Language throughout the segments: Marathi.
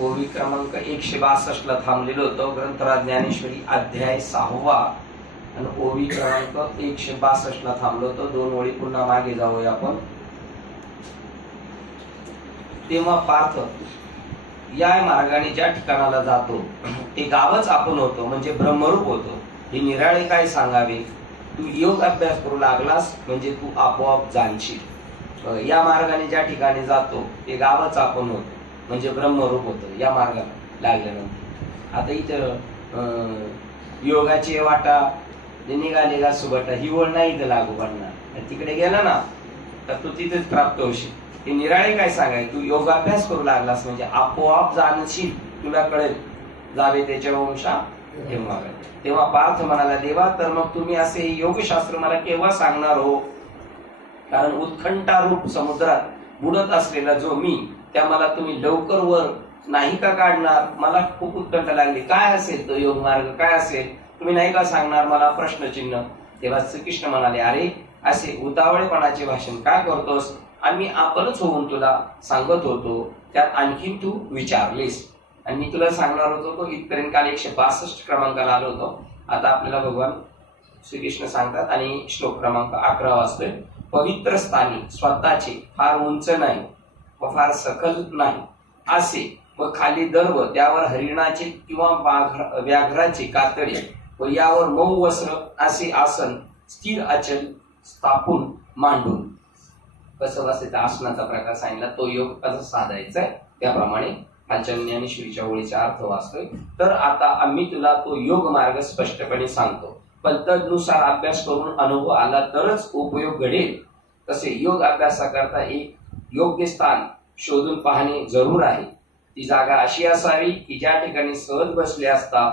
ओवी क्रमांक 162 ला थांबलेलो होतो. ग्रंथराज ज्ञानेश्वरी अध्याय 6 आणि ओवी क्रमांक 162 ला थांबलो होतो. 2 ओळी पुन्हा मागे जाऊया आपण. तेव्हा पार्थ या मार्गाने ज्या ठिकाणाला जातो ते गावच आपण होतो, म्हणजे ब्रह्मरूप होतो. हे निराळे काय सांगावे. तू योग अभ्यास करू लागलास म्हणजे तू आपोआप जाणशील. या मार्गाने ज्या ठिकाणी जातो ते गावच आपण होतो, म्हणजे ब्रह्मरूप होतं या मार्गाला लागल्यानंतर. आता इथं योगाची वाटा निघाले का सुबटा ही ओळ नाही इथं लागू पडणार. तिकडे गेला ना तर तू तिथेच प्राप्त होशील. हे निराळे काय सांगाय. तू योगाभ्यास करू लागलास म्हणजे आपोआप जाणशील, तुला कळेल. जावे त्याच्या वंशा तेव्हा पार्थ म्हणाला, देवा तर मग तुम्ही असे योगशास्त्र मला केव्हा सांगणार हो. कारण उत्कंठारूप समुद्रात बुडत असलेला जो मी, त्या मला तुम्ही लवकर वर नाही का काढणार. मला खूप उत्कंठ लागली. काय असेल तो योग मार्ग, काय असेल, तुम्ही नाही का सांगणार मला. प्रश्नचिन्ह. तेव्हा श्रीकृष्ण म्हणाले, अरे असे उतावळेपणाचे भाषण काय करतोस. आम्ही आपणच होऊन तुला सांगत होतो, त्यात आणखीन तू विचारलेस. आणि मी तुला सांगणार होतो तो इथपर्यंत काल 162 क्रमांकाला आलो होतो. आता आपल्याला भगवान श्रीकृष्ण सांगतात आणि श्लोक क्रमांक 11 वाचतोय. पवित्र स्थानी स्वतःचे फार उंच नाही व फार सखल नाही असे व खाली दर्व, त्यावर हरिणाचे किंवा व्याघ्राचे कातडे व यावर मऊ वस्त्र असे आसन स्थिर अचल स्थापून मांडून. कसं बसायचं आसनाचा प्रकार सांगितला. तो योग कसा साधायचा आहे त्याप्रमाणे खालच्या ज्ञानेश्वरीच्या ओळीचा अर्थ वाचतोय. तर आता आम्ही तुला तो योग मार्ग स्पष्टपणे सांगतो, पण तदनुसार अभ्यास करून अनुभव आला तरच उपयोग घडेल. तसे योग अभ्यासाकरता एक योग्य स्थान शोधून पाहणे जरूर आहे. ती जागा अशी असावी की ज्या ठिकाणी सहज बसले असता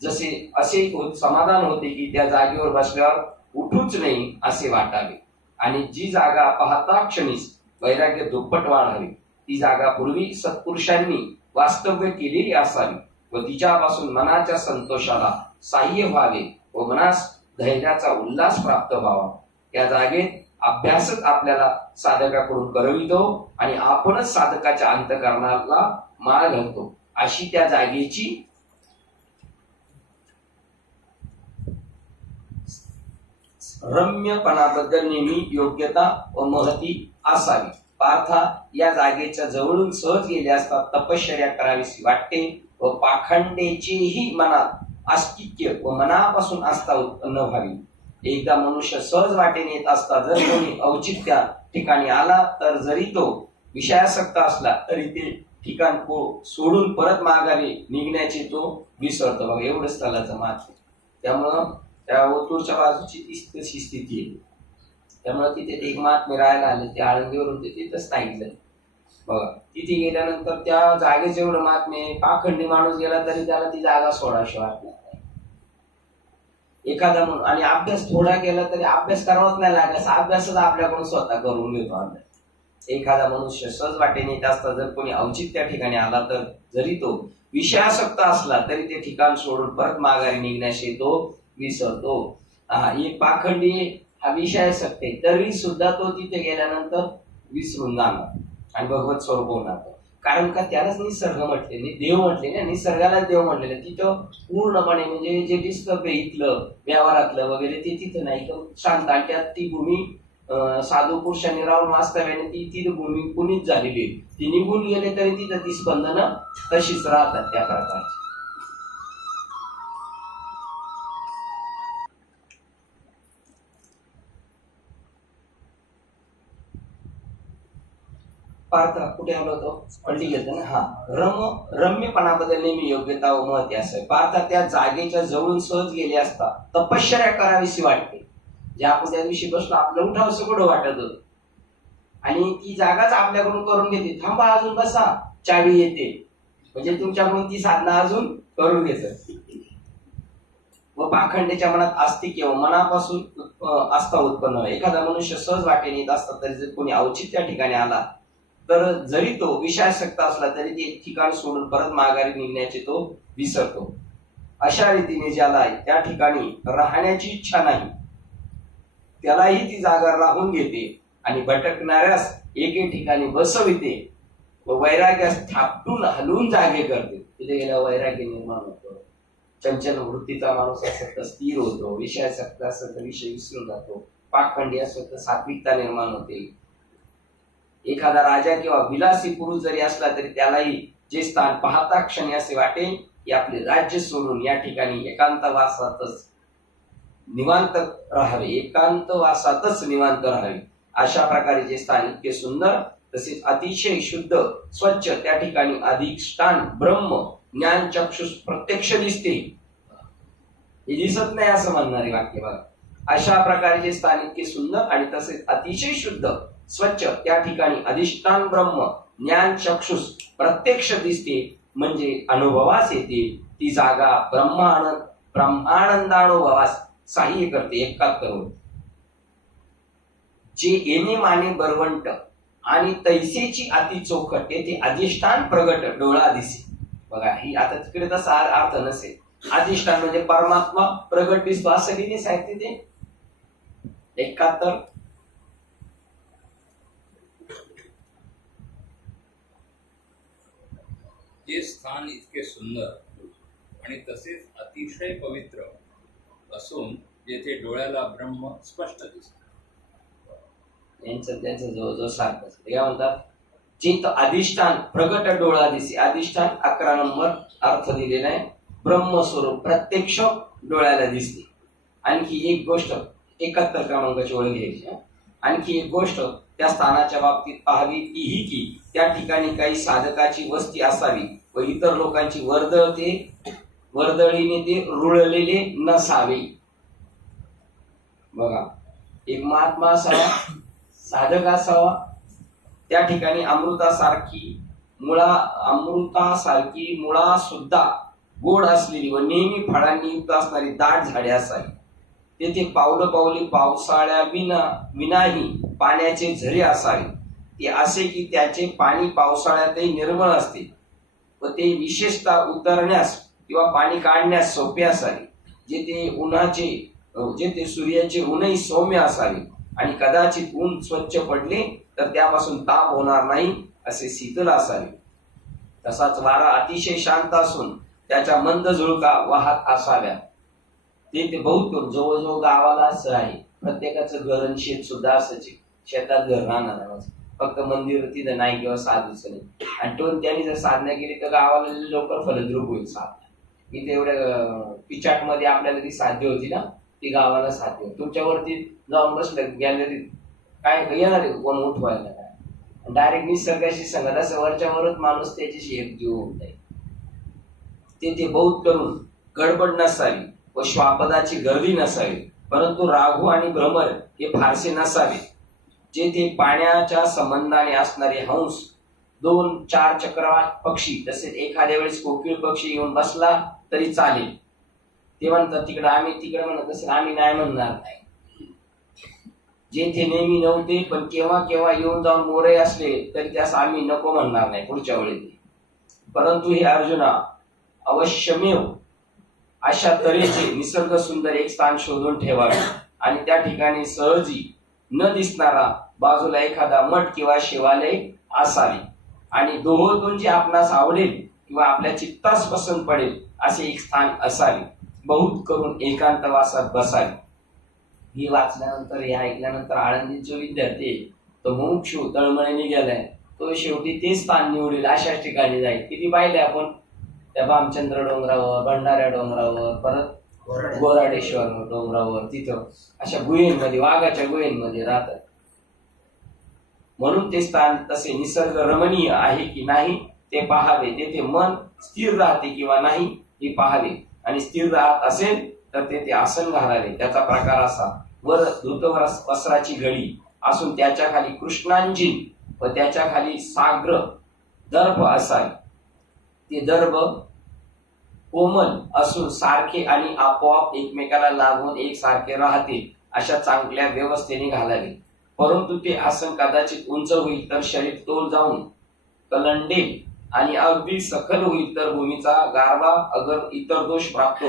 जसे असे समाधान होते की त्या जागेवर बसल्यावर उठूच नाही असे वाटावे. आणि जी जागा पाहता क्षणीच वैराग्य दुप्पट वाढावे, ती जागा पूर्वी सत्पुरुषांनी वास्तव्य केलेली असावी व तिच्यापासून मनाच्या संतोषाला साह्य व्हावे व मनास धैर्याचा उल्हास प्राप्त व्हावा. या जागेत अभ्यासच आपल्याला साधकाकडून करवितो आणि आपणच साधकाच्या अंतःकरणाला माळ घालतो. अशी त्या जागेची रम्यपणाबद्दल नेहमी योग्यता व महती असावी. पार्था या जागेच्या जवळून सहज गेले असता तपश्चर्या करावीशी वाटते व पाखंडेचेही मनात अस्तित्व व मनापासून आस्था उत्पन्न व्हावी. एकदा मनुष्य सहज वाटेने येत असता जर कोणी औचित्य ठिकाणी आला तर जरी तो विषयासक्त असला तरी ते ठिकाण सोडून परत माघारी निघण्याचे तो विसरतो. बघा एवढंच स्थलाचं मात. त्यामुळं त्या ओतूरच्या बाजूची तशी स्थिती आहे. त्यामुळे तिथे एक महात्मे राहायला आले, ते आळंदीवर होते, तिथंच सांगितलं. बघा तिथे गेल्यानंतर त्या जागेचे एवढं महात्मे, पाखंडी माणूस गेला तरी त्याला ती जागा सोडाशी वाटणार नाही. एखादा म्हणून आणि अभ्यास थोडा केला तरी अभ्यास करावाच नाही लागत. अभ्यासच आपल्याकडून स्वतः करून घेतो अभ्यास. एखादा मनुष्य सहज वाटेने येत असता जर कोणी औचित्य त्या ठिकाणी आला तर जरी तो विषयासक्त असला तरी ते ठिकाण सोडून परत माघारी निघण्याशी तो विसरतो. एक पाखंडी हा विषयासक्त आहे तरी सुद्धा तो तिथे गेल्यानंतर विसरून जाणार आणि भगवत स्वरूप होणार. कारण का त्यालाच निसर्ग म्हटले, देव म्हटले ना, निसर्गाला देव म्हटलेलं. तिथं पूर्णपणे म्हणजे जे डिस्टर्ब आहे इथलं व्यवहारातलं वगैरे ते तिथं नाही. शांत. आणि त्यात ती भूमी साधू पुरुषांनी राहून वास्तव्याने ती भूमी पुनीत झालेली आहे. ती निघून गेले तरी तिथं ती स्पंदनं तशीच राहतात त्या प्रकारची. पार्थ कुठे आलो होतो. पलटी घेतो ना. हा रम्यपणाबद्दल नेहमी योग्यता व महती असावी. पार्थ त्या जागेच्या जवळून सहज गेले असता तपश्चर्या करावीशी वाटते. जे आपण त्या दिवशी बसलो आपलं उठाव सगळं वाटत होत आणि ती जागाच आपल्याकडून करून घेते. थांबा अजून बसा, चावी येते. म्हणजे तुमच्याकडून ती साधना अजून करून घेत. व पाखंडेच्या मनात अस्तित्व मनापासून आस्था उत्पन्न होईल. एखादा मनुष्य सहज वाटेने येत असता तरी जर कोणी औचित्य ठिकाणी आला तर जरी तो विषयासक्त असला तरी ते ठिकाण सोडून परत माघारी निघण्याचे तो विसरतो. अशा रीतीने ज्याला त्या ठिकाणी राहण्याची इच्छा नाही त्यालाही ती जागा राहून घेते आणि भटकणाऱ्यास एके ठिकाणी बसविते वैराग्य थापटून हलवून जागे करते. तिथे गेल्या वैराग्य निर्माण होतं. चंचल वृत्तीचा माणूस असेल तर स्थिर होतो, विषयासक्त असेल तर विषय विसरून जातो, पाखंडी असेल तर सात्विकता निर्माण होते. एखादा राजा किंवा विलासी पुरुष जरी असला तरी त्यालाही जे स्थान पाहता क्षणी असे वाटेल की आपले राज्य सोडून या ठिकाणी एकांतवासातच निवांत राहावे, एकांतवासातच निवांत राहावे. अशा प्रकारे जे स्थान इतके सुंदर तसेच अतिशय शुद्ध स्वच्छ, त्या ठिकाणी अधिष्ठान ब्रह्म ज्ञान चक्षुष प्रत्यक्ष दिसते. हे दिसत नाही असं म्हणणारे वाक्य बघा. अशा प्रकारचे स्थान इतके सुंदर आणि तसेच अतिशय शुद्ध स्वच्छ, त्या ठिकाणी अधिष्ठान ब्रह्म ज्ञान चक्षुष प्रत्यक्ष दिसते म्हणजे अनुभवास येते. ती जागा ब्रह्मानंदानुभवास सहाय्य करते. 71 जे येणे माने बरवंट आणि तैसेची अति चोखट येथे अधिष्ठान प्रगट डोळा दिसे. बघा, ही आता तिकडे तसा अर्थ नसेल. अधिष्ठान म्हणजे परमात्मा प्रगट दिसतो असं लिहिणे साहित्य ते 71. जे स्थान इतके सुंदर आणि तसेच अतिशय पवित्र असून जेथे डोळ्याला ब्रह्म स्पष्ट दिसतो. यांचं त्याचं जवळजवळ सारखं. काय म्हणतात? चित्त अधिष्ठान प्रगट डोळा दिसे. अधिष्ठान 11 नंबर अर्थ दिलेला आहे. ब्रह्मस्वरूप प्रत्यक्ष डोळ्याला दिसते. आणखी एक गोष्ट 71 क्रमांकाची ओळख घ्यायची. आणखी एक गोष्ट त्या स्थानाच्या बाबतीत पाहावी ती ही की त्या ठिकाणी काही साधकाची वस्ती असावी व इतर लोकांची वर्दळीने ते रुळलेले नसावे. बघा, एक महात्मा असावा, साधक असावा, त्या ठिकाणी अमृतासारखी मुळा सुद्धा गोड असलेली व नेहमी फळांनी युक्त असणारी दाट झाडे असावी. तेथे पावली पावसाळ्या विनाही पाण्याचे झरे असावे. ते असे की त्याचे पाणी पावसाळ्यातही निर्मळ असते व ते विशेषतः उतरण्यास किंवा पाणी काढण्यास सोपे असावे. जेथे सूर्याचे ऊनही सौम्य असावे आणि कदाचित ऊन स्वच्छ पडले तर त्यापासून ताप होणार नाही असे शीतल असावे. तसाच वारा अतिशय शांत असून त्याच्या मंद झुळका वाहत असाव्या. ते बहुत करून जवळजवळ गावाला असं आहे. प्रत्येकाचं घर आणि शेत सुद्धा असंच. शेतात घर राहणार आहे, फक्त मंदिर तिथं नाही किंवा साधूच नाही. आणि तो त्यांनी जर साधना केली तर गावाला लवकर फलद्रूप होईल साधना. इथे एवढ्या पिचाट मध्ये आपल्याला ती साध्य होती ना, ती गावाला साध्य होती. तुमच्यावरती जाऊन बसलं गॅलरीत काय येणार आहे कोण उठवायला काय, डायरेक्ट निसर्गाशी सांगत असं वरच्यावरच माणूस त्याच्याशी एकजीव होत आहे. ते बहुत करून गडबड नसावी व श्वापदाची गर्दी नसावी, परंतु राहू आणि भ्रमर हे फारसे नसावे. जेथे पाण्याच्या संबंधाने असणारे हंस, 2-4 चक्रवात पक्षी, तसेच एखाद्या वेळेस कोकिळ पक्षी येऊन बसला तरी चालेल. ते म्हणतात तिकडे आम्ही म्हणत असेल, आम्ही नाही म्हणणार नाही. जेथे नेहमी नव्हते पण केव्हा केव्हा येऊन जाऊन मोरे असले तरी त्यास आम्ही नको म्हणणार नाही पुढच्या वेळी. परंतु हे अर्जुना, अवश्यमेव अशा तऱ्हेचे निसर्ग सुंदर एक स्थान शोधून ठेवावे आणि त्या ठिकाणी सहजी न दिसणारा बाजूला एखादा मठ किंवा शिवालय असावे आणि दोहोतून जे आपणास आवडेल किंवा आपल्या चित्तास पसंत पडेल असे एक स्थान असावे. बहुत करून एकांतवासात बसावे. ही वाचल्यानंतर हे ऐकल्यानंतर आळंदीचे विद्यार्थी तो मुमुक्षू तळमळीने गेलाय, तो शेवटी ते स्थान निवडेल अशाच ठिकाणी जाईल. किती पाहिले आपण त्या भामचंद्र डोंगरावर, भंडाऱ्या डोंगरावर, परत गोराडेश्वर डोंगरावर, तिथं अशा गुहेंमध्ये, वाघाच्या गुहेंमध्ये राहतात. म्हणून ते स्थान तसे निसर्ग रमणीय आहे की नाही ते पाहावे. तेथे मन स्थिर राहते किंवा नाही हे पाहावे आणि स्थिर राहत असेल तर तेथे आसन घालावे. त्याचा प्रकार असा: वर धृत वस्त्राची घडी असून त्याच्या खाली कृष्णांजीन व त्याच्या खाली साग्र दर्भ असावे. ते दर्भ कोमल असून सारखे आणि आपोआप एकमेकाला लागून एकसारखे राहतील अशा चांगल्या व्यवस्थेने घालावे. परंतु ते आसन कदाचित उंच होईल तर शरीर तोल जाऊन कलंडेल आणि अगदी सखल होईल तर भूमीचा गारवा अगर इतर दोष प्राप्त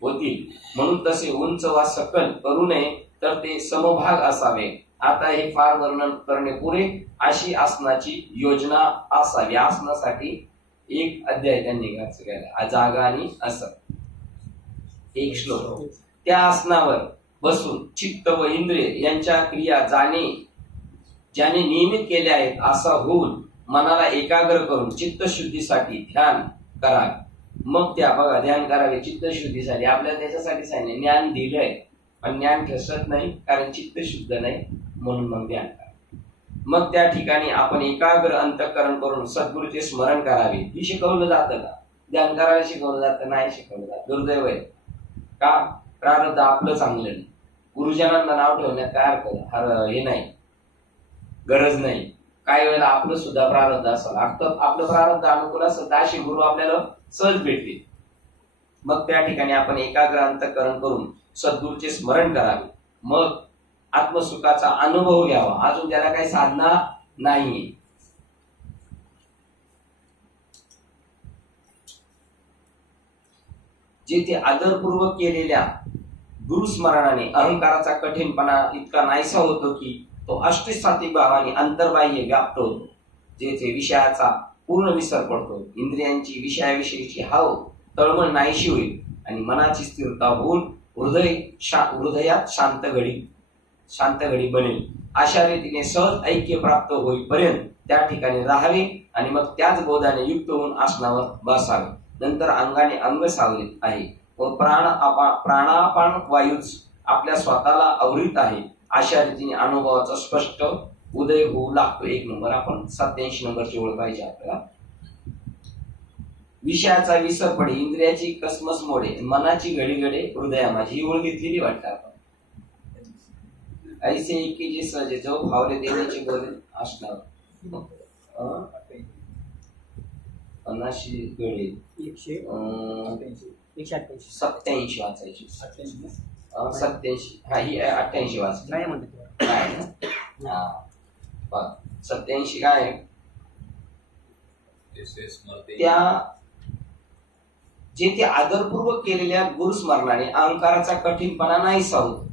होतील. म्हणून तसे उंच वा सकल करू नये तर ते समभाग असावे. आता हे फार वर्णन करणे पुरे, अशी आसनाची योजना असावी. आसनासाठी एक अध्याय त्यांनी केला, जागा आणि आसन. एक श्लोक. त्या आसनावर बसून चित्त व इंद्रिय यांच्या क्रिया ज्याने नियमित केल्या आहेत असा होऊन मनाला एकाग्र करून चित्तशुद्धीसाठी ध्यान करावे. मग त्या बघा ध्यान करावे चित्तशुद्धीसाठी. आपल्याला त्याच्यासाठी सांगितले, ज्ञान दिलंय पण ज्ञान ठसत नाही, कारण चित्त शुद्ध नाही, म्हणून मग ध्यान करा. मग त्या ठिकाणी आपण एकाग्र अंतःकरण करून सद्गुरूचे स्मरण करावे. ही शिकवलं जातं का? ध्यान करायला शिकवलं जातं? नाही शिकवलं जात. दुर्दैव आहे. का? प्रारब्ध आपलं चांगलं नाही. गुरुजनांना नाव ठेवण्यात काय अर्थ हे नाही, गरज नाही. काही वेळेला आपलं सुद्धा प्रारब्ध असेल, आपलं प्रारब्ध अनुकूल असेल, अशी गुरु आपल्याला सहज भेटतील. मग त्या ठिकाणी आपण एकाग्र अंतःकरण करून सद्गुरूचे स्मरण करावे. मग आत्मसुखाचा अनुभव घ्यावा. अजून त्याला काही साधना नाही. जेथे आदरपूर्वक केलेल्या गुरुस्मरणाने अहंकाराचा कठीणपणा इतका नाहीसा होतो की तो अष्टसात्विक भावाने अंतर्बाह्य व्याप्त होतो. जेथे विषयाचा पूर्ण विसर पडतो, इंद्रियांची विषयाविषयीची हाव तळमळ नाहीशी होईल आणि मनाची स्थिरता होऊन हृदयात शांत घडी बनेल. अशा रीतीने सहज ऐक्य प्राप्त होईपर्यंत त्या ठिकाणी राहावे आणि मग त्याच बोधाने युक्त होऊन आसनावर बसावे. नंतर अंगाने अंग सावले आहे व प्राणापान वायूच आपल्या स्वतःला आवरीत आहे, अशा रीतीने अनुभवाचा स्पष्ट उदय होऊ लागतो. 1 नंबर. आपण 87 नंबरची ओळ पाहिजे आपल्याला. विषयाचा विसर पडे, इंद्रियाची कसमस मोडे, मनाची घडी हृदया माझी. ही ओळ घेतलेली वाटतं आपण. ऐसे एके जे सजे जो भावले देण्याचे बोले असणार. 50 गळे 187 वाचायची. 87. हा ही 88 वाचायची. नाही म्हणते. 87 काय आहे? त्या जेथे आदरपूर्वक केलेल्या गुरुस्मरणाने अहंकाराचा कठीणपणा नाहीसा होतो,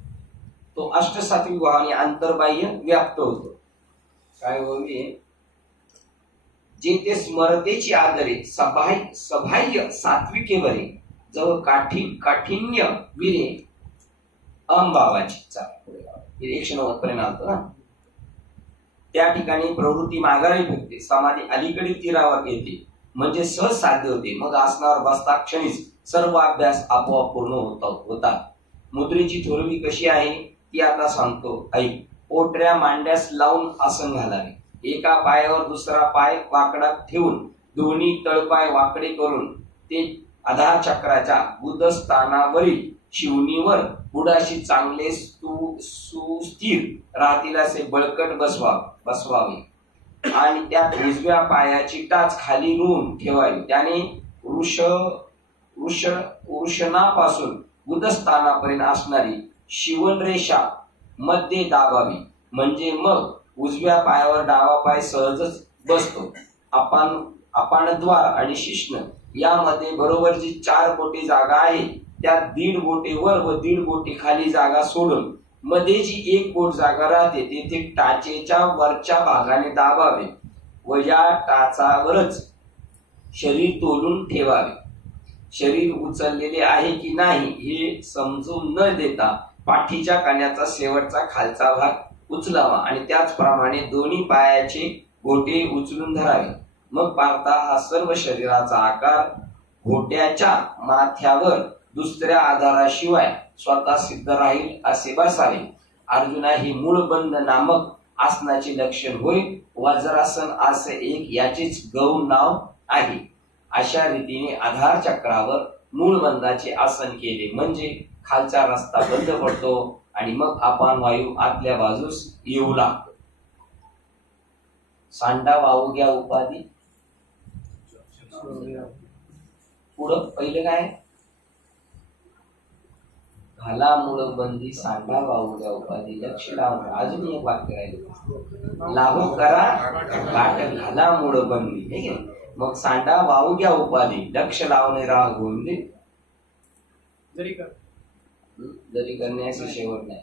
तो अष्टसात्विक भावाने अंतर्बाह्य व्याप्त होतो. काय होईल? जेथे स्मरतेची आदरे सबाह्य सात्विके बरे, जवळ काठिन्य विरे अहंभावाची. 190 पर्यंत आलतो ना. त्या ठिकाणी प्रवृत्ती माघारी फुटते, समाधी अलीकडील तीरावर येते, म्हणजे सहज साध्य होते. मग आसनावर बसता क्षणीच सर्व अभ्यास आपोआप पूर्ण होतात. मुद्रेची थोरवी कशी आहे ती आता सांगतो, ऐक. पोटऱ्या मांड्यास लावून आसन घालावे. एका पायावर दुसरा पाय वाकडा ठेवून दोन्ही तळपाय वाकडे करून ते आधार चक्राच्या गुदस्थानावरील शिवणीवर बुडाशी चांगले सुस्थिर राहतील असे बळकट बसवावे आणि त्यात उजव्या पायाची टाच खाली रोवून ठेवावी. त्याने वृषणापासून गुदस्थानापर्यंत असणारी शिवणरेषा मध्ये दाबावी, म्हणजे मग उजव्या पायावर डावा पाय सहजच बसतो. अपानद्वार आणि शिश्न यामध्ये बरोबर जी 4 बोटे जागा आहे, त्यात 1.5 बोटे वर व 1.5 बोटे खाली जागा सोडून मध्ये जी 1 बोट जागा राहते तेथे टाचेच्या वरच्या भागाने दाबावे व या टाचावरच शरीर तोलून ठेवावे. शरीर उचललेले आहे की नाही हे समजून न देता पाठीच्या कान्याचा शेवटचा खालचा भाग उचलावा आणि त्याचप्रमाणे दोन्ही पायाचे घोटे उचलून धरावे. मग पाहता हा सर्व शरीराचा आकार घोट्याच्या माथ्यावर दुसऱ्या आधाराशिवाय स्वतः सिद्ध राहील असे बसावे. अर्जुना, ही मूळबंध नामक आसनाचे लक्षण होय. वज्रासन असे एक याचेच गौण नाव आहे. अशा रीतीने आधार चक्रावर मूळबंधाचे आसन केले म्हणजे खालचा रस्ता बंद पडतो आणि मग अपान वायू आतल्या बाजूस येऊ लागतो. सांडा वावग्या उपाधी. पुढं पहिलं काय? घाला मूळबंदी सांडा वावग्या उपाधी लक्ष लावून. अजून एक वाक्य राहिलं, लागू करा गाठ घाला मूळबंदी. ठीक आहे. मग सांडा वावग्या उपाधी लक्ष लावणे राह गोविंदे. जरी करण्याचे शेवट नाही.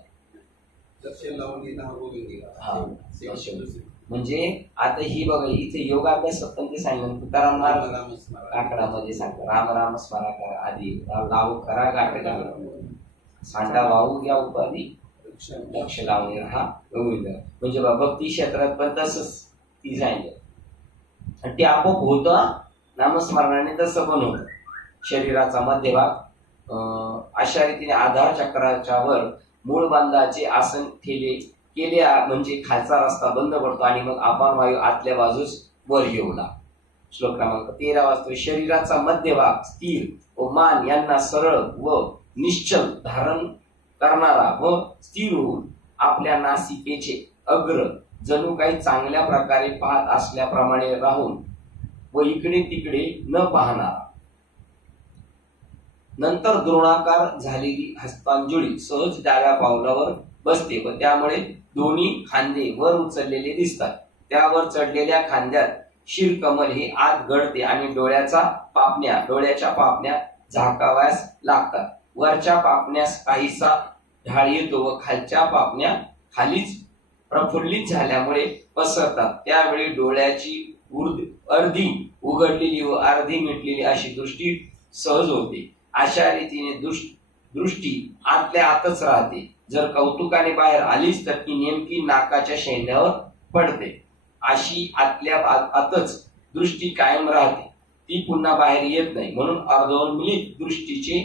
दर्शन लावून येणार हा. गोविंदी म्हणजे आता ही बघा इथे योगाभ्यासात पण ते सांगितलं तुकाराम महाराज काकडामध्ये सांगतात राम राम स्मरा करा आधी लावू करा गाठ घाला सांडा वाहू घ्या उपाधी लक्ष लावणे हा गोविंद म्हणजे भक्ती क्षेत्रात पण तसंच ती सांगितलं आणि ते आपोआप होतं नामस्मरणाने तसं पण होतं शरीराचा मध्यभाग अशा रीतीने आधार चक्राच्या वर मूळ बांधाचे आसन केले म्हणजे खालचा रस्ता बंद पडतो आणि मग आपण वायू आतल्या बाजूस वर येऊ लागतो. श्लोक क्रमांक 13 वाजतो. शरीराचा मध्यभाग स्थिर व मान यांना सरळ व निश्चल धारण करणारा व स्थिर होऊन आपल्या नासिकेचे अग्र जणू काही चांगल्या प्रकारे पाहत असल्याप्रमाणे राहून व इकडे तिकडे न पाहणारा. नंतर द्रोणाकार झालेली हस्तांजली सहज डाव्या पावलावर बसते व त्यामुळे दोन्ही खांदे वर उचललेले दिसतात. त्यावर चढलेल्या खांद्यात शिरकमल हे आत गळते आणि डोळ्याच्या पापण्या झाकाव्यास लागतात. वरच्या पापण्यास काहीसा ढाळ येतो व खालच्या पापण्या खालीच प्रफुल्लित झाल्यामुळे पसरतात. त्यावेळी डोळ्याची अर्धी उघडलेली व अर्धी मिटलेली अशी दृष्टी सहज होते. अशा रीतीने दृष्टी आतल्या आतच राहते. जर कौतुकाने बाहेर आलीच तर ती नेमकी नाकाच्या शेंड्यावर पडते. अशी आतल्या आतच दृष्टी कायम राहते. ती पुन्हा बाहेर येत नाही. म्हणून अर्धोन्मिलित दृष्टीचे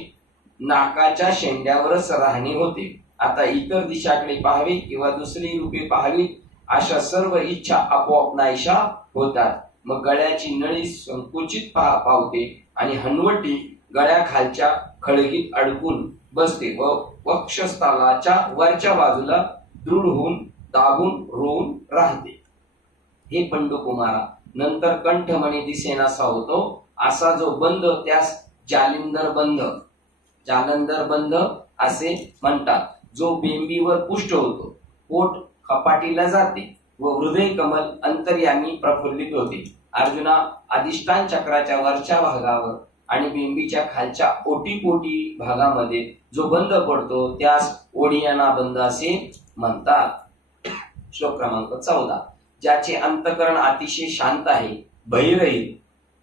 नाकाच्या शेंड्यावरच राहणे होते. आता इतर दिशाकडे पाहावे किंवा दुसरी रूपे पाहावी अशा सर्व इच्छा आपोआप नाहीशा होतात. मग गळ्याची नळी संकुचित पावते आणि हनवटी गळ्याखालच्या खळगीत अडकून बसते व वक्षस्थलाच्या वरच्या बाजूला दृढ होऊन दाबून रोवून राहते. हे पंडुकुमारा नंतर कंठमणी दिसेनासा होतो. असा जो बंध त्यास जालिंदर बंध असे म्हणतात. जो बेंबीवर पुष्ट होतो, पोट कपाटीला जाते व हृदय कमल अंतर्यामी प्रफुल्लित होते. अर्जुना अधिष्ठान चक्राच्या वरच्या भागावर आणि बिंबीच्या खालच्या ओटीपोटी भागामध्ये जो बंद पडतो त्यास ओडियाना बंद असे म्हणतात. श्लोक क्रमांक 14. ज्याचे अंतकरण अतिशय शांत आहे, भयरहित,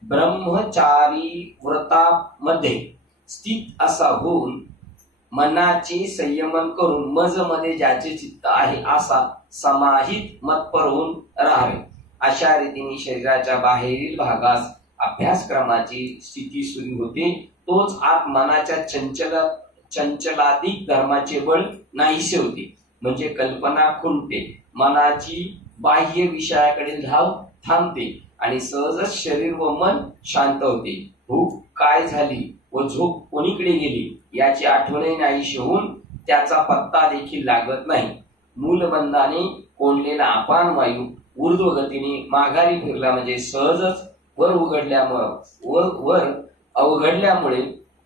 ब्रह्मचारी व्रतामध्ये स्थित असा होऊन मनाचे संयमन करून मज मध्ये ज्याचे चित्त आहे असा समाहित मतपर होऊन राहावे. अशा रीतीने शरीराच्या बाहेरील भागास अभ्यासक्रमाची स्थिती सुरू होते. तोच आत मनाच्या चंचलाधिक धर्माचे बळ नाहीसे होते. म्हणजे कल्पना खुंटते, मनाची बाह्य विषयाकडे धाव थांबते आणि सहजच शरीर व मन शांत होते. भूक काय झाली व झोप कोणीकडे गेली याची आठवणही नाहीशी होऊन त्याचा पत्ता देखील लागत नाही. मूलबंधाने कोंडलेला अपान वायू ऊर्ध्व गतीने माघारी फिरला म्हणजे सहजच वर अवघडल्यामुळे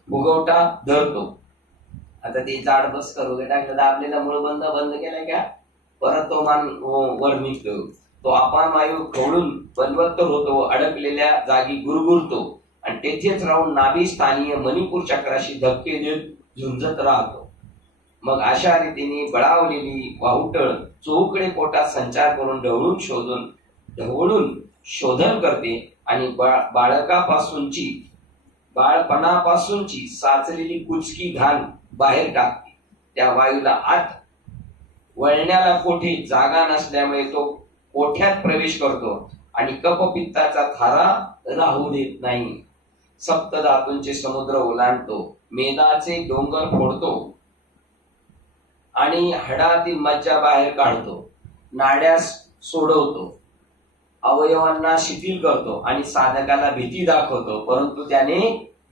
फुगवटा धरतो. आता ते जाड बस करू टाकलं दाबलेला मूळबंध बंद केला का परत तो मान वर निघतो. तो अपान वायू खवळून बलवत्तर होतो व अडकलेल्या जागी गुरगुरतो आणि तेथेच राहून नाभी स्थानीय मणिपूर चक्राशी धक्के देत झुंजत राहतो. मग अशा रीतीने बळावलेली वाहुटळ चोहूकडे पोटात संचार करून ढवळून शोधन करते आणि बाळपणापासूनची साचलेली कुचकी घाण बाहेर टाकते. त्या वायूला आत वळण्याला कोठे जागा नसल्यामुळे तो कोठ्यात प्रवेश करतो आणि कफपित्ताचा थारा राहू देत नाही. सप्तधातूंचे समुद्र ओलांडतो, मेदाचे डोंगर फोडतो आणि हडातील मज्जा बाहेर काढतो, नाड्यास सोडवतो, अवयवांना शिथिल करतो आणि साधकाला भीती दाखवतो, परंतु त्याने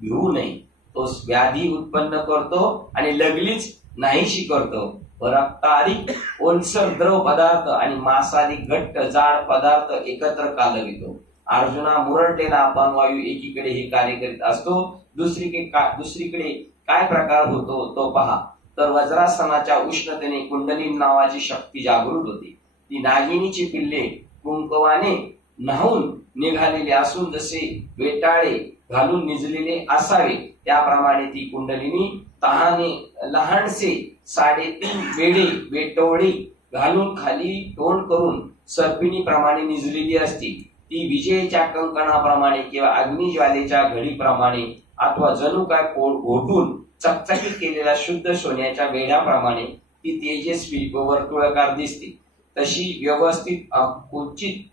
भिवू नये. तो व्याधी उत्पन्न करतो आणि लगलीच नाहीशी करतो. रक्ताधिक ओलसर द्रव पदार्थ आणि मांसाधिक घट्ट जाड पदार्थ एकत्र कालवितो. अर्जुना मुरडलेला अपान वायू एकीकडे हे कार्य करीत असतो, दुसरीकडे काय प्रकार होतो तो पहा. तर वज्रासनाच्या उष्णतेने कुंडली नावाची शक्ती जागृत होती. ती नागिनीची पिल्ले कुंकवाने न्हावून निघालेले असून जसे वेटाळे घालून निजलेले असावे त्याप्रमाणे ती कुंडलिनी तहाने लहानसे 3.5 वेटोळी घालून खाली तोंड करून सर्पिणीप्रमाणे निजलेली असती. ती विजेच्या कंकणाप्रमाणे किंवा अग्निज्वालेच्या घडीप्रमाणे अथवा जणू काय पोट घोटून चकचकीत केलेल्या शुद्ध सोन्याच्या बेड्याप्रमाणे ती तेजस्वी व वर्तुळाकार दिसते. तशी व्यवस्थित आकुंचित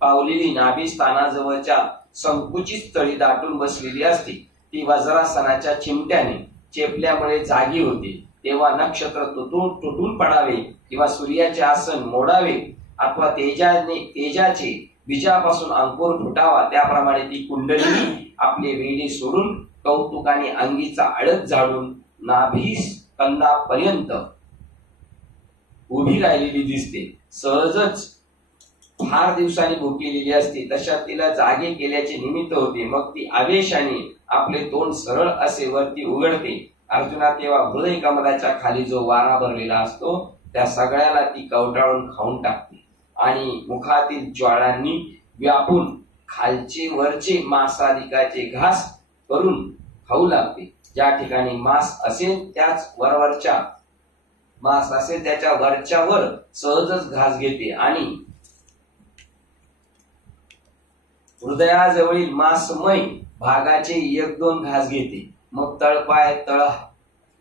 पावलेली नाभिस्थानाजवळच्या संकुचित तळी दाटून बसलेली असते. ती वज्रासनाच्या चिमट्याने चेपल्यामुळे जागी होते. तेव्हा नक्षत्र तुटून पडावे किंवा सूर्याचे आसन मोडावे अथवा तेजाचे बीजापासून अंकुर फुटावा त्याप्रमाणे ती कुंडलिनी आपले वेढे सोडून कौतुकाने अंगीचा आळत झाडून नाभीस कंदापर्यंत उभी राहिलेली दिसते. सहजच फार दिवसांनी भुकेलेली असते तशा तिला जागे केल्याचे निमित्त होते. मग ती आवेशाने आपले तोंड सरळ असे वरती उघडते. अर्जुना, तेव्हा हृदय कमलाच्या खाली जो वारा भरलेला असतो त्या सगळ्याला ती कवटाळून खाऊन टाकते आणि मुखातील ज्वाळांनी व्यापून खालचे वरचे मांसादिकाचे घास करून खाऊ लागते. ज्या ठिकाणी मांस असेल त्याच वरवरच्या मांस असेल त्याच्या वरच्यावर सहजच घास घेते आणि हृदयाजवळील मांसमय भागाचे एक दोन घास घेते. मग तळपाय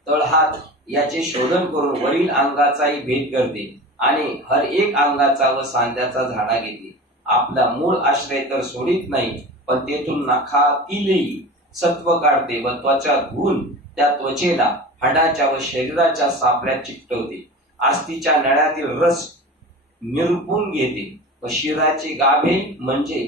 तळहात याचे शोधन करून वरील अंगाचाही भेद करते आणि हर एक अंगाचा व सांध्याचा झाडा घेते. आपला मूळ आश्रय तर सोडित नाही, पण तेथून नखातीलही सत्व काढते व त्वचा धुवून त्या त्वचेला हाडाच्या व शरीराच्या सापड्यात चिकटवते. आस्तीच्या नळ्यातील रस निरपून घेते व शिराचे गाभे म्हणजे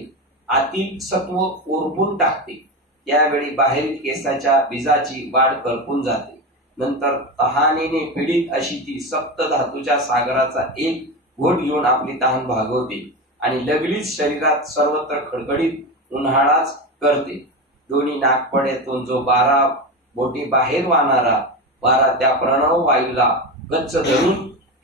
आतील सत्व ओरपून टाकते. त्यावेळी बाहेरील केसाच्या बीजाची वाढ करपून जाते. नंतर तहानेने पीडित अशी ती सप्त धातूच्या सागराचा एक घोट घेऊन आपली तहान भागवते आणि लगलीच शरीरात सर्वत्र खडखडीत उन्हाळाच करते. दोन्ही नागपड्यातून जो 12 बोटे बाहेर वाहणारा वारा त्या प्रणव वायूला गच्च धरून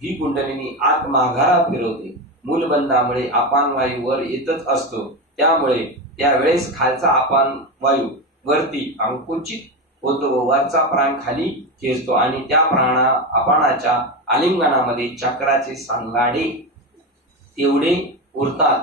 ही कुंडलिनी आत माघारा फिरवते. मूलबंधामुळे अपान वायू वर येतच असतो. त्यामुळे त्यावेळेस खालचा अपान वायू वरती अंकुचित होतो व वरचा प्राण खाली खेचतो आणि त्या अपानाच्या आलिंगनामध्ये चक्राचे सांगाडे तेवढे उरतात.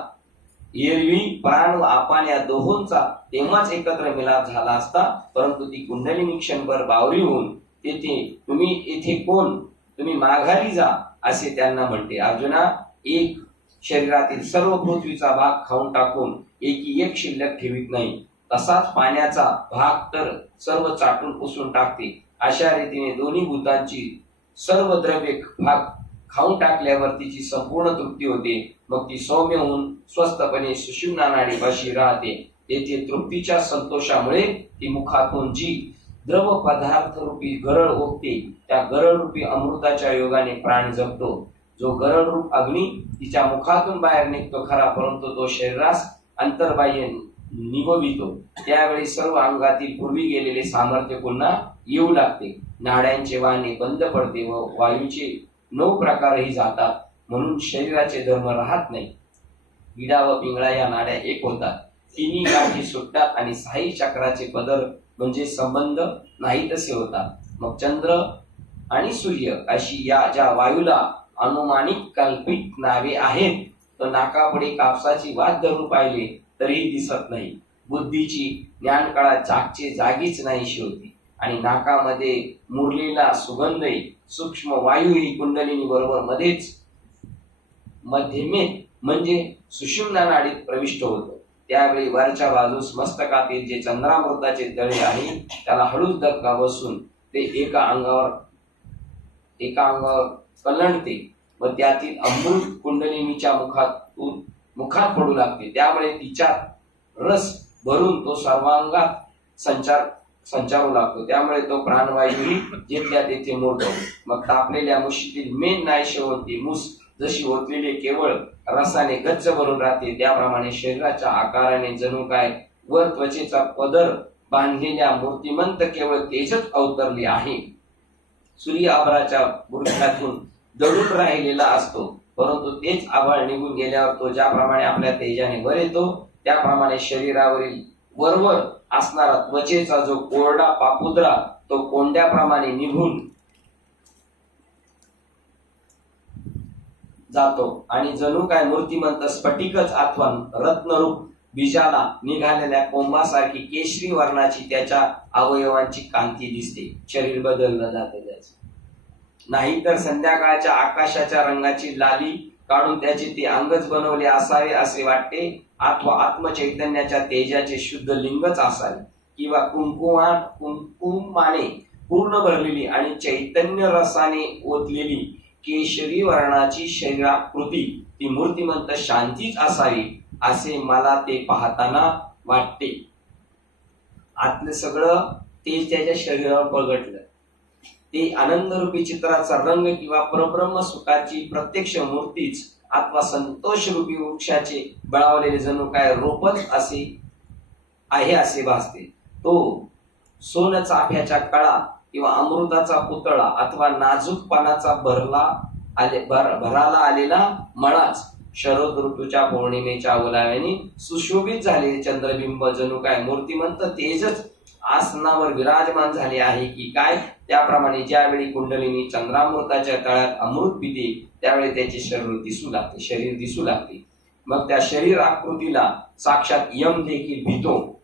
एरवी प्राण व अपान या दोहोंचा तेव्हाच एकत्र मिलाप झाला असता, परंतु ती कुंडलिनी क्षणभर बावरी होऊन तुम्ही येथे कोण, तुम्ही माघारी जा असे त्यांना म्हणते. अर्जुना, एक शरीरातील सर्व पृथ्वीचा भाग खाऊन टाकून एक शिल्लक ठेवीत नाही. तसाच पाण्याचा भाग तर सर्व चाटून पुसून टाकते. अशा रीतीने दोन्ही भूतांची सर्व द्रव्य भाग खाऊन टाकल्यावर तिची संपूर्ण तृप्ती होते. मग ती सौम्य होऊन स्वस्थपणे सुषुम्ना नाडीपाशी राहते. तेथे तृप्तीच्या संतोषामुळे ती मुखातून जी द्रव पदार्थ रूपी गरळ ओकते त्या गरळ रूपी अमृताच्या योगाने प्राण जगतो. जो गरळ रूप अग्नी तिच्या मुखातून बाहेर निघतो खरा, परंतु तो शरीरास अंतर्बाह्य निववितो. त्यावेळी सर्व अंगातील पूर्वी गेलेले सामर्थ्य पुन्हा येऊ लागते. नाड्यांचे वाहने बंद पडते व वायूचे 9 प्रकारही जातात. म्हणून शरीराचे धर्म राहत नाही. विडा व पिंगळा या नाड्या एक होतात. तिन्ही गाठी सुटतात आणि 6 चक्राचे पदर म्हणजे संबंध नाही तसे होतात. मग चंद्र आणि सूर्य अशी या ज्या वायूला अनुमानिक कल्पित नावे आहेत, तर नाकापुढे कापसाची वात धरून पाहिले तरीही दिसत नाही. बुद्धीची ज्ञानकळा जागीच नाहीशी होती आणि नाकामध्ये मुरलेला सुगंधही सूक्ष्म वायू ही कुंडलिनी बरोबर मध्यमेत म्हणजे सुषुम्ना नाडीत प्रविष्ट होतो. त्यावेळी वरच्या बाजूस मस्तकातील जे चंद्रामृताचे तळे आहे त्याला हळूच धक्का बसून ते एका अंगावर कलंडते व त्यातील अमृत कुंडलिनीच्या मुखात पडू लागते. त्यामुळे तिच्यात रस भरून तो सर्वांगात संचारू लागतो. त्यामुळे तो प्राणवायूही जिथल्या तेथे मोडतो. मग तापलेल्या मुशीतील मेन नाहीशी होती. मूस जशी ओतलेली केवळ रसाने गच्च भरून राहते, त्याप्रमाणे शरीराच्या आकाराने जणू काय वर त्वचेचा पदर बांधलेल्या मूर्तिमंत केवळ तेजच अवतरले आहे. सूर्य आभाळाच्या बुरख्यातून दडून राहिलेला असतो, परंतु तेच आभाळ निघून गेल्यावर तो ज्याप्रमाणे आपल्या तेजाने वर येतो त्याप्रमाणे शरीरावरील वरवर असणारा त्वचेचा जो कोरडा पापुद्रा तो कोंड्याप्रमाणे निघून जातो आणि जणू काय मूर्तिमंत स्फटिकच आठवण रत्नरूप बीजाला निघालेल्या कोंबासारखी केशरी वर्णाची त्याच्या अवयवांची कांती दिसते. शरीर बदललं जातं त्याचं. नाहीतर संध्याकाळच्या आकाशाच्या रंगाची लाली काढून त्याचे ते अंगच बनवले असावे असे वाटते, अथवा आत्मचैतन्याच्या तेजाचे शुद्ध लिंगच असावे, किंवा कुंकुमाने पूर्ण भरलेली आणि चैतन्य रसाने ओतलेली केशरी वर्णाची शरीराकृती ती मूर्तिमंत शांतीच असावी असे मला ते पाहताना वाटते. आतलं सगळं तेज त्याच्या शरीरावर प्रगटलं. ते आनंदरूपी चित्राचा रंग किंवा परब्रह्म सुखाची प्रत्यक्ष मूर्तीच अथवा संतोष रूपी वृक्षाचे बळावलेले जणू काय रोपच असे आहे असे भासते. तो सोन चाफ्याच्या कळा किंवा अमृताचा पुतळा अथवा नाजूक पानाचा भराला आलेला मळाच शरद ऋतूच्या पौर्णिमेच्या ओलाव्याने सुशोभित झालेले चंद्रबिंब जणू काय मूर्तिमंत तेजच आसनावर विराजमान झाले आहे की काय. त्याप्रमाणे ज्यावेळी कुंडलिनी चंद्रामृताच्या तळ्यात अमृत पिते त्यावेळी त्याचे शरीर दिसू लागते. मग त्या शरीर आकृतीला साक्षात यम देखील भीतो.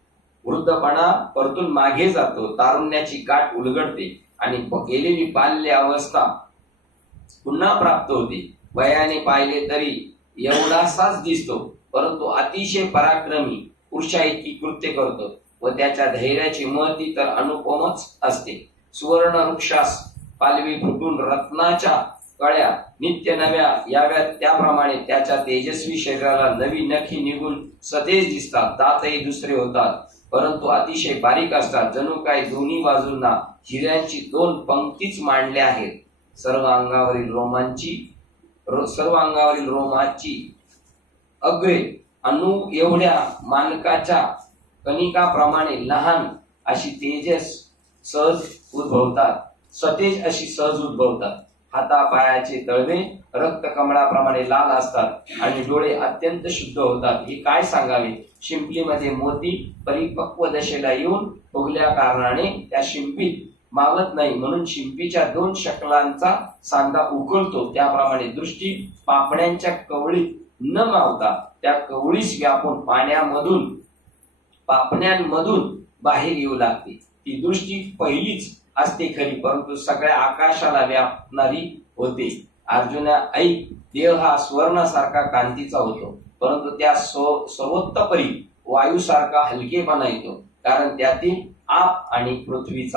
वृद्धपणा परतून मागे जातो, तारुण्याची गाठ उलगडते आणि गेलेली बाल्य अवस्था पुन्हा प्राप्त होते. वयाने पाहिले तरी एवढासाच दिसतो, परंतु अतिशय पराक्रमी पुरुषा इतकी कृत्य करतो व त्याच्या धैर्याची महती तर अनुपमच असते. सुवर्ण वृक्षास पालवी फुटून रत्नाच्या कळ्या नित्य नव्या याव्यात त्याप्रमाणे त्याच्या तेजस्वी शरीराला नवी नखी निघून सतेज दिसतात. दातही दुसरे होतात, परंतु अतिशय बारीक असतात. जणू काय दोन्ही बाजूंना हिऱ्यांची 2 पंक्तीच मांडल्या आहेत. सर्व अंगावरील रोमाची अग्रे अणु एवढ्या मानकाच्या कणिकाप्रमाणे लहान अशी सतेज अशी सहज उद्भवतात. हातापायाचे तळवे रक्तकमळाप्रमाणे लाल असतात आणि डोळे अत्यंत शुद्ध होतात. हे काय सांगावे. शिंपलीमध्ये मोती परिपक्व दशेला येऊन उगल्या कारणाने त्या शिंपीत मावत नाही, म्हणून शिंपीच्या 2 शकलांचा सांगा उकळतो. त्याप्रमाणे दृष्टी पापण्यांच्या कवळीत न मावता त्या कवळीस व्यापून पापण्यांमधून बाहेर येऊ लागते. ती दृष्टी पहिलीच असते खरी, परंतु सगळ्या आकाशाला व्यापणारी होते. अर्जुना ऐक, देह हा स्वर्णासारखा कांतीचा होतो, परंतु त्या सर्वोत्तपरी वायूसारखा हलकेपणा येतो, कारण त्यातील आप आणि पृथ्वी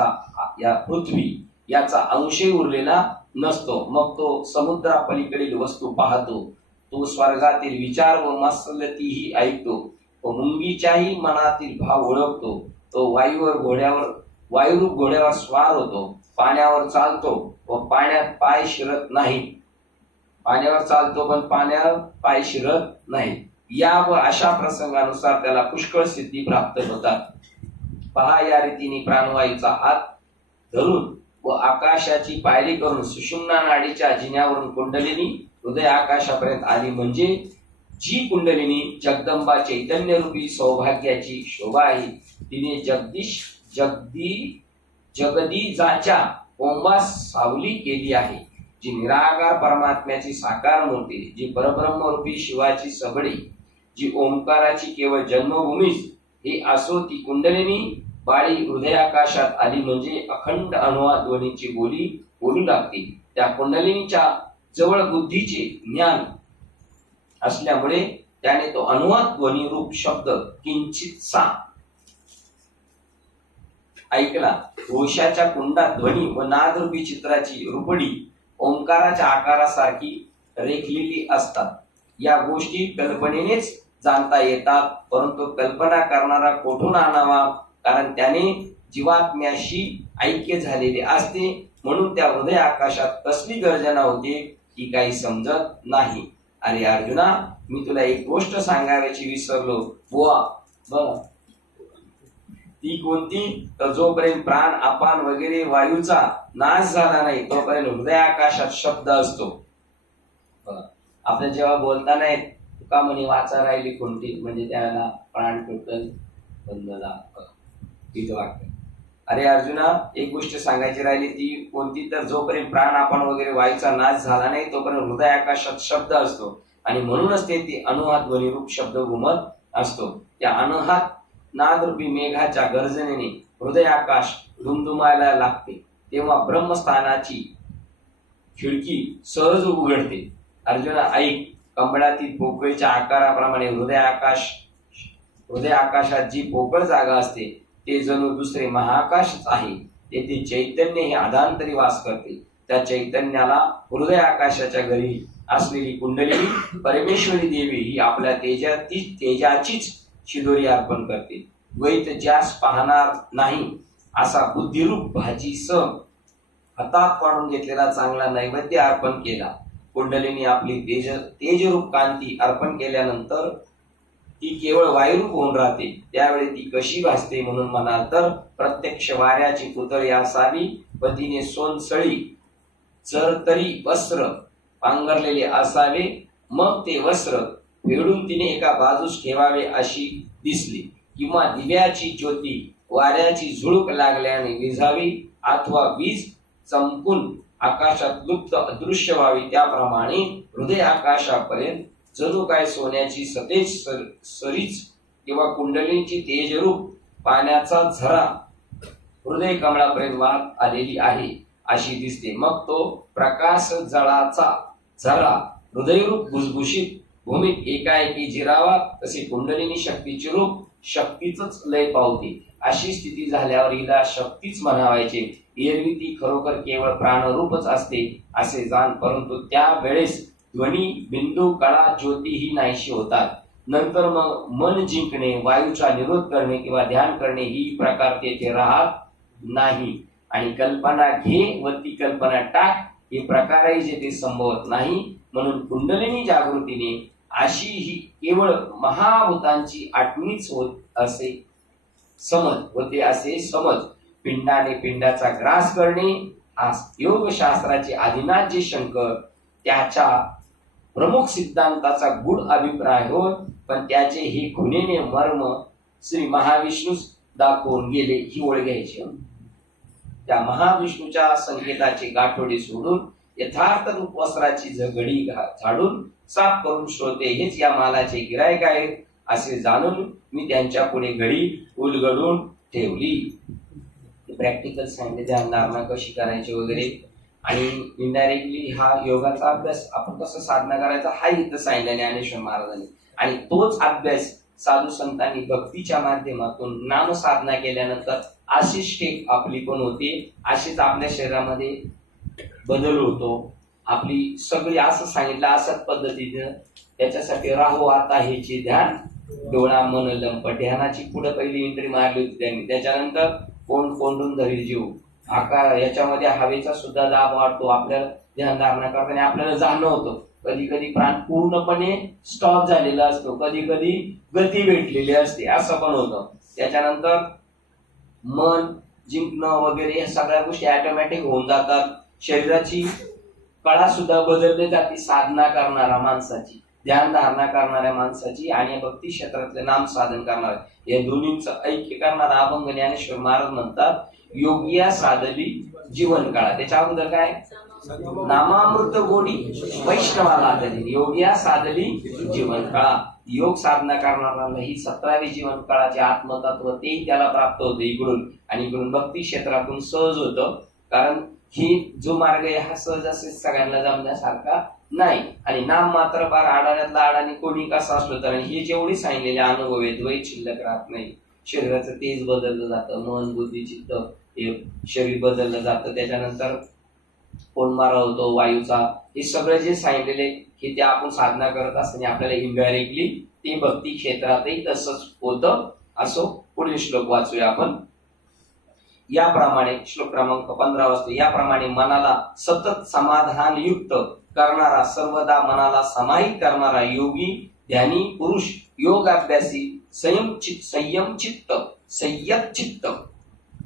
याचा अंशही उरलेला नसतो. मग तो समुद्रापलीकडील वस्तू पाहतो, तो स्वर्गातील विचार व मसलतीही ऐकतो, व मुंगीच्याही मनातील भाव ओळखतो. तो वायुरूप घोड्यावर स्वार होतो, पाण्यावर चालतो व पाण्यात पाय शिरत नाही. पाण्यावर चालतो पण पाण्यावर पाय शिरत नाही. या व अशा प्रसंगानुसार त्याला पुष्कळ सिद्धी प्राप्त होतात. पहा, या रीतीने प्राणवायूचा हात धरून व आकाशाची पायरी करून सुषुम्ना नाडीच्या जिन्यावरून कुंडलिनी हृदय आकाशापर्यंत आली. म्हणजे जी कुंडलिनी जगदंबा चैतन्यरूपी सौभाग्याची शोभा आहे, तिने जगदीजाच्या कोंबास सावली केली आहे. जी निराकार परमात्म्याची साकार मूर्ती, जी परब्रह्मरूपी शिवाची सबळी, जी ओंकाराची केवळ जन्मभूमीच हे असो, ती कुंडलिनी बाळी हृदयाकाशात आली म्हणजे अखंड अनुवाद ध्वनीची बोली बोलू लागते. त्या कुंडलिनीच्या जवळ बुद्धीचे ज्ञान असल्यामुळे त्याने तो अनुवाद ध्वनी रूप शब्द किंचितसा ऐकला. घोषाच्या कुंडात ध्वनी व नादरूपी चित्राची रुपडी ओंकाराच्या आकारासारखी रेखलेली असतात. या गोष्टी कल्पनेनेच जाणता येतात, परंतु कल्पना करणारा कोठून आणावा, कारण त्याने जीवात्म्याशी ऐक्य झालेले असते. म्हणून त्या हृदय आकाशात कसली गर्जना होते ही काही समजत नाही. अरे अर्जुना, मी तुला एक गोष्ट सांगायची विसरलो बुवा. बघ ती कोणती, तर जोपर्यंत प्राण अपान वगैरे वायूचा नाश झाला नाही तोपर्यंत हृदय आकाशात शब्द असतो. आपल्या जेव्हा बोलताना तुका म्हणे वाचा राहिली कोणती, म्हणजे त्याला प्राण टोटल बंद वाक्य. अरे अर्जुना, एक गोष्ट सांगायची राहिली ती कोणती, तर जोपर्यंत प्राण आपण वगैरे वायूचा नाश झाला नाही तोपर्यंत हृदय आकाशात शब्द असतो आणि म्हणूनच ते अनुहात ध्वनिरूप शब्द घुमत असतो. त्या अनुहात नादरूपी मेघाच्या गर्जनेने हृदय आकाश धुमधुमायला लागते, तेव्हा ब्रह्मस्थानाची खिडकी सहज उघडते. अर्जुना ऐक, कमळातील पोकळीच्या आकाराप्रमाणे हृदय आकाशात जी पोकळ जागा असते ते जणू दुसरे महाआकाशच आहे. तेथे चैतन्य हे आधांतरी वास करते. त्या चैतन्याला हृदय आकाशाच्या घरी असलेली कुंडलिनी परमेश्वरी देवी ही आपल्या तेजाचीच शिदोरी अर्पण करते. द्वैत ज्यास पाहणार नाही असा बुद्धिरूप भाजी हातात पाडून घेतलेला चांगला नैवेद्य अर्पण केला. कुंडलिनी आपली तेजरूप कांती अर्पण केल्यानंतर ती केवळ वायुरूप होऊन राहते. त्यावेळी ती कशी भासते म्हणून म्हणाल तर प्रत्यक्ष वाऱ्याची पुतळी असावी व तिने सोनसळी चरतरी वस्त्र पांघरलेले असावे. मग ते वस्त्र फेडून तिने एका बाजूस ठेवावे अशी दिसली, किंवा दिव्याची ज्योती वाऱ्याची झुळूक लागल्याने विझावी अथवा वीज चमकून आकाशात लुप्त अदृश्य व्हावी. त्याप्रमाणे हृदय आकाशापर्यंत जणू काय सोन्याची सतेज सरीच किंवा कुंडलींची तेजरूप पाण्याचा झरा हृदय कमळापर्यंत वाहत आलेली आहे अशी दिसते. मग तो प्रकाश जळाचा झरा हृदयरूप भुसभुशीत भूमीत एकाएकी जिरावा. तसे कुंडलिनी शक्तीचे रूप शक्तीच लय पावते. अशी स्थिती झाल्यावर हिला शक्तीच म्हणावायचे. एरवी ती खरोखर केवळ प्राणरूपच असते असे जाण, परंतु त्या वेळेस ध्वनी बिंदू कळा ज्योती ही नाहीशी होतात. नंतर मग मन जिंकणे, वायूचा निरोध करणे किंवा ध्यान करणे ही प्रकार तेथे राहत नाही आणि कल्पना घे व ती कल्पना टाक हे प्रकारही जेथे संभवत नाही. म्हणून कुंडलिनी जागृतीने अशी ही केवळ महाभूतांची आठवणीच होत असे समज होते असे समज. पिंडाने पिंडाचा ग्रास करणे हा योगशास्त्राचे आदिनाथ जे शंकर त्याच्या प्रमुख सिद्धांताचा गूढ अभिप्राय होत, पण त्याचे हे खुणेने मर्म श्री महाविष्णूस दाखवून गेले ही ओळ घ्यायची. त्या महाविष्णूच्या संकेताचे गाठोडे सोडून यथार्थ रूप वस्त्राची घडी झाडून साफ करून श्रोते हेच या मालाचे गिरायक आहेत असे जाणून मी त्यांच्या पुढे घडी उलगडून ठेवली. प्रॅक्टिकल सांगितले, ध्यानधारणा कशी करायची वगैरे, आणि इनडायरेक्टली हा योगाचा अभ्यास आपण कसं साधना करायचा हा इथं सांगितलं ज्ञानेश्वर महाराजांनी. आणि तोच अभ्यास साधू संतांनी भक्तीच्या माध्यमातून नाम साधना केल्यानंतर अशी स्टेप आपली पण होते, अशीच आपल्या शरीरामध्ये बदल होतो. आपली सगळी असं सांगितलं असंच पद्धतीनं. त्याच्यासाठी राहो आता हेचे ध्यान डोळा मन लंप. ध्यानाची पुढे पहिली एंट्री मारली होती त्यांनी. त्याच्यानंतर कोंडून धरील जीव आकार, याच्यामध्ये हवेचा सुद्धा दाब वाढतो. आपल्याला ध्यान धारणा करताना आपल्याला जाणवतं कधी कधी प्राण पूर्णपणे स्टॉप झालेला असतो, कधी कधी गती भेटलेली असते, असं पण होतं. त्याच्यानंतर मन जिंकणं वगैरे या सगळ्या गोष्टी ऑटोमॅटिक होऊन जातात. शरीराची कळा सुद्धा बदलली जाते साधना करणाऱ्या माणसाची, ध्यान धारणा करणाऱ्या माणसाची आणि भक्ती क्षेत्रातले नाम साधन करणारे, या दोन्हींचं ऐक्य करणारा अभंग ज्ञानेश्वर महाराज म्हणतात योगिया साधली जीवन काळा. त्याच्या अगोदर काय, नामामृत गोडी वैष्णवाला आदली, योगिया साधली जीवन काळा. योग साधना करणाऱ्याला ही 17वी जीवन काळाचे आत्मतत्व ते त्याला प्राप्त होतं इकडून, आणि इकडून भक्ती क्षेत्रातून सहज होतं. कारण ही जो मार्ग आहे हा सहज असे सगळ्यांना जमण्यासारखा नाही. आणि नाम मात्र फार आडाण्यातला अडाणी कोणी कसा असलो तर हे जेवढे सांगितलेले अनुभव आहेत द्वैत शिल्लक राहत नाही. शरीराचं तेज बदललं जातं, मन बुद्धी चित्त हे शरीर बदललं जातं. त्याच्यानंतर कोणमारा होतो वायूचा. हे सगळं जे सांगितलेले हे ते आपण साधना करत असताना आपल्याला इनडायरेक्टली ते भक्ती क्षेत्रातही तसंच होतं. असो पुढील श्लोक वाचूया आपण. याप्रमाणे श्लोक क्रमांक 15 वाजतो. याप्रमाणे मनाला सतत समाधान युक्त करणारा, सर्वदा मनाला समाहित करणारा योगी ध्यानी पुरुष योग अभ्यासी संयम चित्त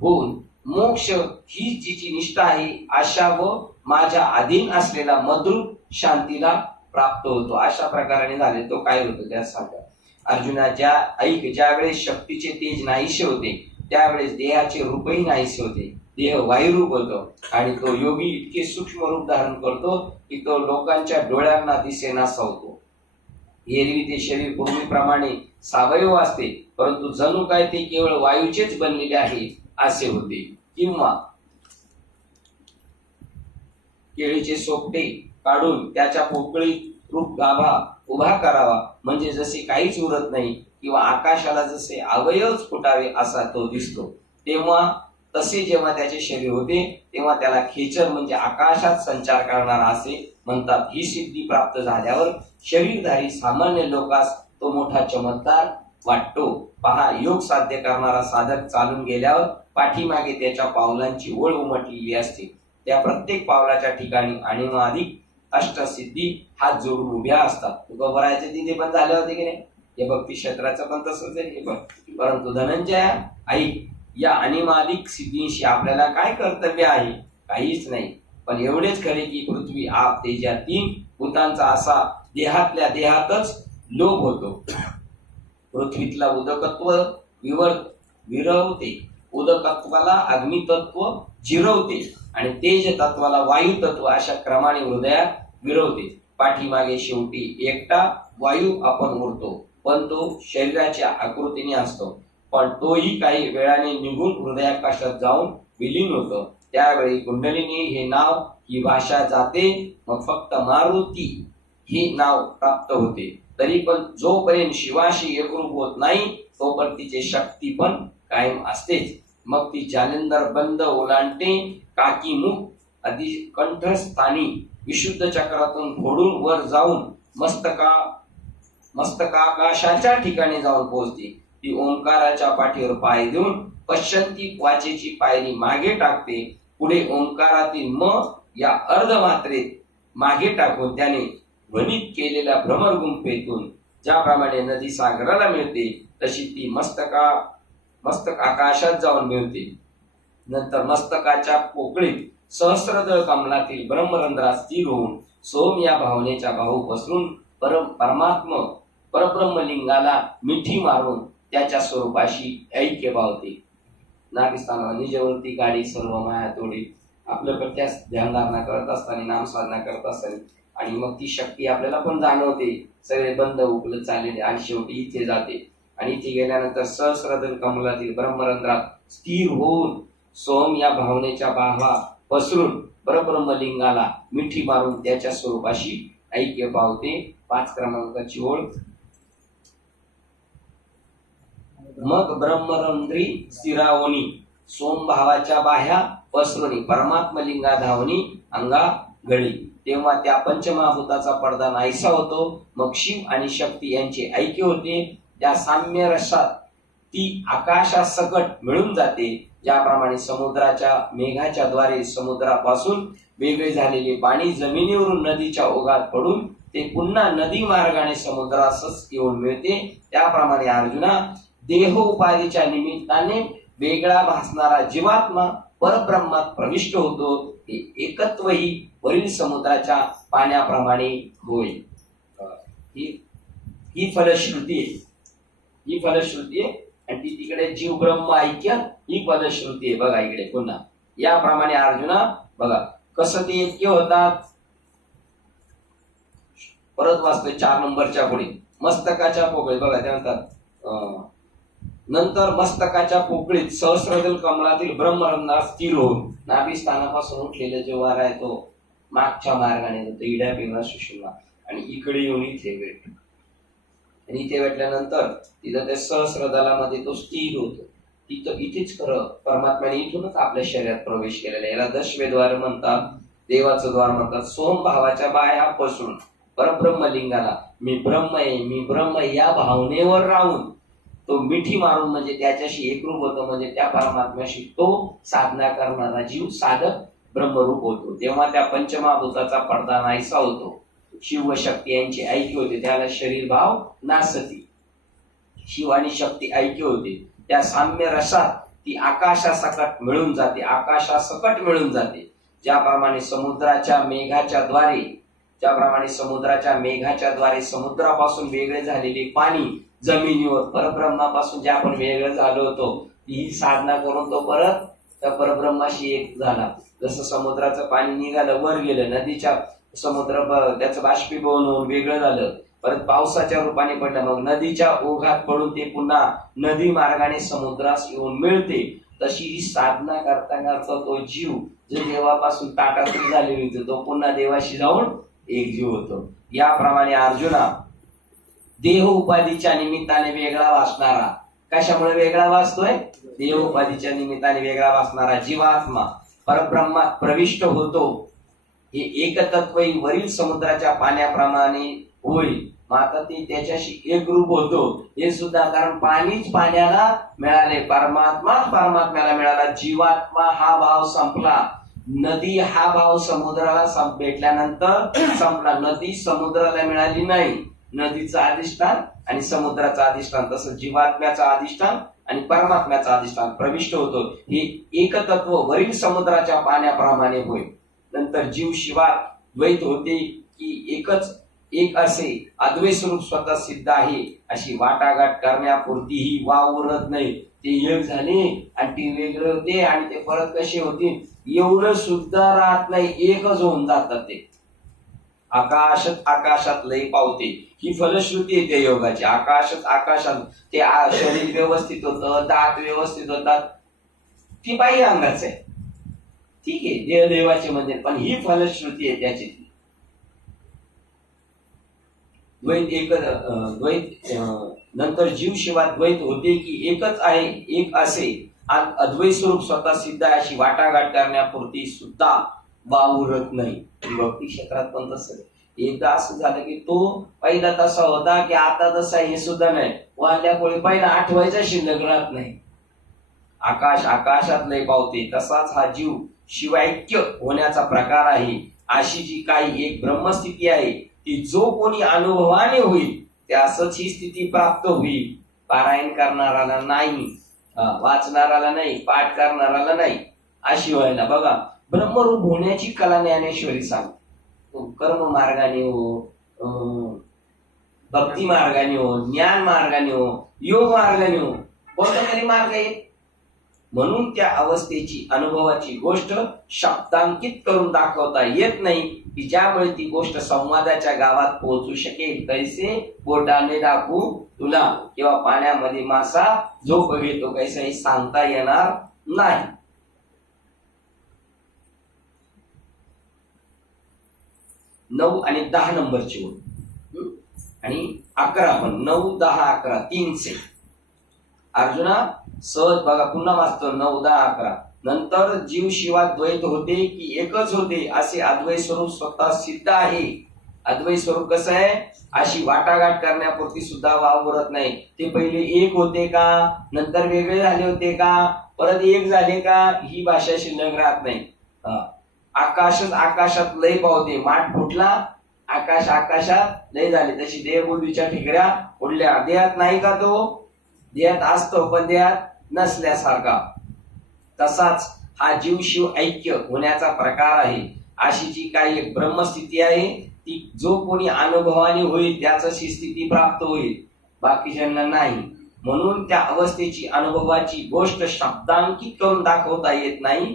होऊन मोक्ष ही जिची निष्ठा आहे अशा व माझ्या अधीन असलेला मद्रूप शांतीला प्राप्त होतो. अशा प्रकाराने झाले तो काय होतो त्या सांगा. अर्जुना ज्या वेळेस शक्तीचे तेज नाहीसे होते त्यावेळेस देहाचे रूपही नाहीसे होते, देह वायुरूप होतो आणि तो योगी इतके सूक्ष्म रूप धारण करतो की तो लोकांच्या डोळ्यांना दिसेनासा होतो. एरवी ते शरीर पूर्वीप्रमाणे सावयव असते, परंतु जणू काय ते केवळ वायूचेच बनलेले आहे असे होते. किंवा केळीचे सोपटे काढून त्याच्या पोकळीत रूप गाभा उभा करावा, म्हणजे जसे काहीच उरत नाही, किंवा आकाशाला जसे अवयवच फुटावे असा तो दिसतो. तेव्हा तसे जेव्हा त्याचे शरीर होते तेव्हा त्याला खेचर म्हणजे आकाशात संचार करणारा असे म्हणतात. ही सिद्धी प्राप्त झाल्यावर शरीरधारी सामान्य लोकास तो मोठा चमत्कार वाटतो. पहा, योग साध्य करणारा साधक चालून गेल्यावर पाठीमागे त्याच्या पावलांची ओळ उमटलेली असते. त्या प्रत्येक पावलाच्या ठिकाणी आणि अधिक अष्टसिद्धी हात जोडून उभ्या असतात. तुका बरायचे तिथे पण झाले होते की नाही? हे भक्ती क्षेत्राचं पण तसंच आहे. हे बघ, परंतु धनंजया ऐक, या अनिमादिक सिद्धींशी आपल्याला काय कर्तव्य आहे? काहीच नाही. पण एवढेच खरे की पृथ्वी आप तेज या तीन भूतांचा असा देहातल्या देहातच लोभ होतो. पृथ्वीतला उदकत्व विरवते, उदकत्वाला अग्नितत्व जिरवते आणि तेज तत्वाला वायू तत्व अशा क्रमाने हृदयात विरवते. पाठीमागे शेवटी एकटा वायू आपण उरतो, पण तो शरीराच्या आकृतीने असतो. पण तोही काही वेळाने निघून हृदयाकाशात जाऊन विलीन होतो. त्यावेळी कुंडलिनी हे नाव, ही भाषा जाते, मग फक्त मारुती हे नाव प्राप्त होते. तरी पण जोपर्यंत शिवाशी एकरूप होत नाही तोपर्यंत तिची शक्ती पण कायम असतेच. मग ती जालिंदर बंद ओलांडते, काकी मुख आधी कंठस्थानी विशुद्ध चक्रातून फोडून वर जाऊन मस्तकाकाशाच्या ठिकाणी जाऊन पोहोचते. ती ओंकाराच्या पाठीवर पाय देऊन पश्चंती वाचेची पायरी मागे टाकते. पुढे ओंकारातील म या अर्धमात्रेत मागे टाकून त्याने ध्वनित केलेल्या भ्रमर गुंफेतून ज्याप्रमाणे नदी सागराला मिळते तशी ती मस्तक आकाशात जाऊन मिळते. नंतर मस्तकाच्या पोकळीत सहस्रदळ कमलातील ब्रह्मरंध्रात स्थिर होऊन सोम या भावनेच्या भाऊ पसरून परब्रह्मलिंगाला मिठी मारून त्याच्या स्वरूपाशी ऐक्य भावते. नागस्थाना निजवरती गाडी सर्व माया तोडी, आपलं प्रत्यास ध्यानधारणा करत असताना, नामसाधना करत असताना, आणि मग ती शक्ती आपल्याला पण जाणवते. सगळे बंद उकलत चाललेले आणि शेवटी इथे जाते. आणि इथे गेल्यानंतर सहस्रदल कमलातील ब्रह्मरंध्रात स्थिर होऊन सोम या भावनेच्या बाहा पसरून परब्रह्मलिंगाला मिठी मारून त्याच्या स्वरूपाशी ऐक्य पावते. 5 क्रमांकाची ओळ. मग ब्रह्मरंध्री स्थिरावणी सोम भावाच्या बाह्या पसरुणी परमात्मलिंगा धावणी अंगा घडी. तेव्हा त्या पंचमहाभूताचा पडदा नाहीसा होतो. मग शिव आणि शक्ती यांचे ऐक्य होते. त्या साम्य रसात ती आकाशासकट मिळून जाते. ज्याप्रमाणे समुद्राच्या मेघाच्या द्वारे समुद्रापासून वेगळे झालेले पाणी जमिनीवरून नदीच्या ओघात पडून ते पुन्हा नदी मार्गाने समुद्रासच येऊन मिळते, त्याप्रमाणे अर्जुना देहोपाधीच्या निमित्ताने वेगळा भासणारा जीवात्मा परब्रह्मात प्रविष्ट होतो. हे एकत्वही वरील समुद्राच्या पाण्याप्रमाणे होय. ही फलश्रुती आहे. ही फलश्रुती आहे आणि ती तिकडे जीव ब्रह्म ऐक्य ही फलश्रुती आहे. बघा इकडे पुन्हा याप्रमाणे अर्जुना बघा कसं ते ऐक्य होतात. परत वाचतोय 4 नंबरच्या पुढे. मस्तकाच्या पोकळीत बघा ते म्हणतात, नंतर मस्तकाच्या पोकळीत सहस्रदल कमलातील ब्रह्मरंध्रात स्थिर होऊन नाभिस्थानापासून उठलेला जो वारा आहे तो मागच्या मार्गाने जातो इड्या पिंगळा सुषुम्ना आणि इकडे येऊन इथे भेटतो. आणि इथे भेटल्यानंतर तिथं त्या सहस्रदलामध्ये तो स्थिर होतो. तिथं इथेच खरं परमात्म्याने इथूनच आपल्या शरीरात प्रवेश केलेला. याला दशमेद्वार म्हणतात, देवाचं द्वार म्हणतात. सोम भावाच्या बाया पसरून परब्रह्मलिंगाला मी ब्रह्म आहे, मी ब्रह्म या भावनेवर राहून तो मिठी मारून म्हणजे त्याच्याशी एकरूप होतो. म्हणजे त्या परमात्म्याशी तो साधना करणारा जीव साधक ब्रह्मरूप होतो. तेव्हा त्या पंचमहाभूताचा पडदा नाहीसा होतो. शिव व शक्ती यांची ऐक्य होते, त्याला शरीर भाव नासती. शिव आणि शक्ती ऐक्य होते. त्या साम्य रसात ती आकाशासकट मिळून जाते, आकाशासकट मिळून जाते. ज्याप्रमाणे समुद्राच्या मेघाच्या द्वारे समुद्रापासून वेगळे झालेले पाणी जमिनीवर परब्रह्मापासून जे आपण वेगळे झालो होतो ही साधना करून तो परत त्या परब्रह्माशी एक झाला. जसं समुद्राचं पाणी निघालं वर गेलं, नदीच्या समुद्र त्याचं बाष्पीभवन होऊन वेगळं झालं, परत पावसाच्या रूपाने पडलं, मग नदीच्या ओघात पडून ते पुन्हा नदी मार्गाने समुद्रास येऊन मिळते. तशी ही साधना करता करता तो जीव जो देवापासून ताटातूट झालेला होतो तो पुन्हा देवाशी जाऊन एक जीव होतो. याप्रमाणे अर्जुना देह उपाधीच्या निमित्ताने वेगळा वाचणारा, कशामुळे वेगळा वाचतोय? देह उपाधीच्या निमित्ताने वेगळा वाचणारा जीवात्मा परब्रह्मात प्रविष्ट होतो. हे एकतत्व वरील समुद्राच्या पाण्याप्रमाणे होईल. मग आता ते त्याच्याशी एकरूप होतो हे सुद्धा, कारण पाणीच पाण्याला मिळाले, परमात्माच परमात्म्याला मिळाला. जीवात्मा हा भाव संपला, नदी हा भाव समुद्राला भेटल्यानंतर संपला. नदी समुद्राला मिळाली नाही, नदीचं अधिष्ठान आणि समुद्राचं अधिष्ठान, तसं जीवात्म्याचं अधिष्ठान आणि परमात्म्याचं अधिष्ठान प्रविष्ट होतो. हे एकतत्व वरील समुद्राच्या पाण्याप्रमाणे होय. नंतर जीव शिवात द्वैत होते की एकच एक असे अद्वैत स्वरूप स्वतः सिद्ध आहे अशी वाटाघाट करण्यापुरतीही वाव उरत नाही. ते एक झाले आणि ते वेगळे होते आणि ते परत कसे होते एवढं सुद्धा राहत नाही, एकच होऊन जातात. ते आकाशात आकाशात लय पावते, ही फलश्रुती आहे त्या योगाची. आकाशात आकाशात ते शरीर व्यवस्थित होतं, दात व्यवस्थित होतात, ती बाह्य अंगाच आहे, ठीक आहे, देवदेवाचे मंदिर, पण ही फलश्रुती आहे त्याची. द्वैत एक द्वैत नंतर जीव शिवाय द्वैत होते की एकच आहे एक असे अद्वैत स्वरूप स्वतः सिद्ध आहे अशी वाटाघाट करण्यापुरती सुद्धा वाव उरत नाही. भक्ती क्षेत्रात पण तसं एकदा असं झालं की तो पहिला तसा होता की आता तसा हे सुद्धा नाही, वाढल्यामुळे पहिला आठवायचा शिल्लक राहत नाही. आकाश आकाशात लय पावते, तसाच हा जीव शिवायक्य होण्याचा प्रकार आहे. अशी जी काही एक ब्रह्मस्थिती आहे ती जो कोणी अनुभवाने होईल त्यासच ही स्थिती प्राप्त होईल. पारायण करणाराला नाही, वाचणाराला नाही, पाठ करणाराला नाही, अशी व्हायला. बघा, ब्रह्मरूप होण्याची कला ज्ञानेश्वरी सांग. कर्म मार्गाने हो, भक्ती मार्गाने हो, ज्ञान मार्गाने हो, योग मार्गाने हो, कोणता तरी मार्ग आहे. म्हणून त्या अवस्थेची अनुभवाची गोष्ट शब्दांकित करून दाखवता येत नाही की ज्यामुळे ती गोष्ट संवादाच्या गावात पोहोचू शकेल. कैसे बोटाने दाखवू तुला किंवा पाण्यामध्ये मासा झोप घेतो कैसे हे सांगता येणार नाही. 9 आणि 10 नंबरची ओळ आणि 11 पण 9, 10, 11 3 अर्जुना सहज बघा, पुन्हा वाचतो 9, 10, 11. नंतर जीव शिवाय द्वैत होते की एकच होते असे अद्वैत स्वरूप स्वतः सिद्ध आहे. अद्वैत स्वरूप कसं आहे, अशी वाटाघाट करण्यापुरती सुद्धा वाव उरत नाही. ते पहिले एक होते का, नंतर वेगळे झाले होते का, परत एक झाले का, ही भाषा शिल्लक राहत नाही. आकाशच आकाशात लय पावते, माठ फुटला, आकाश आकाशात लय झाले. तशी देहबुद्धीच्या ठिकऱ्या उडल्या. देहात नाही का तो, देहात असतो पण देहात नसल्यासारखा. तसाच हा जीव शिव ऐक्य होण्याचा प्रकार आहे. अशी जी काही एक ब्रह्मस्थिती आहे ती जो कोणी अनुभवाने होईल त्याच ही स्थिती प्राप्त होईल, बाकीच्यांना नाही. म्हणून त्या अवस्थेची अनुभवाची गोष्ट शब्दांकित करून दाखवता येत नाही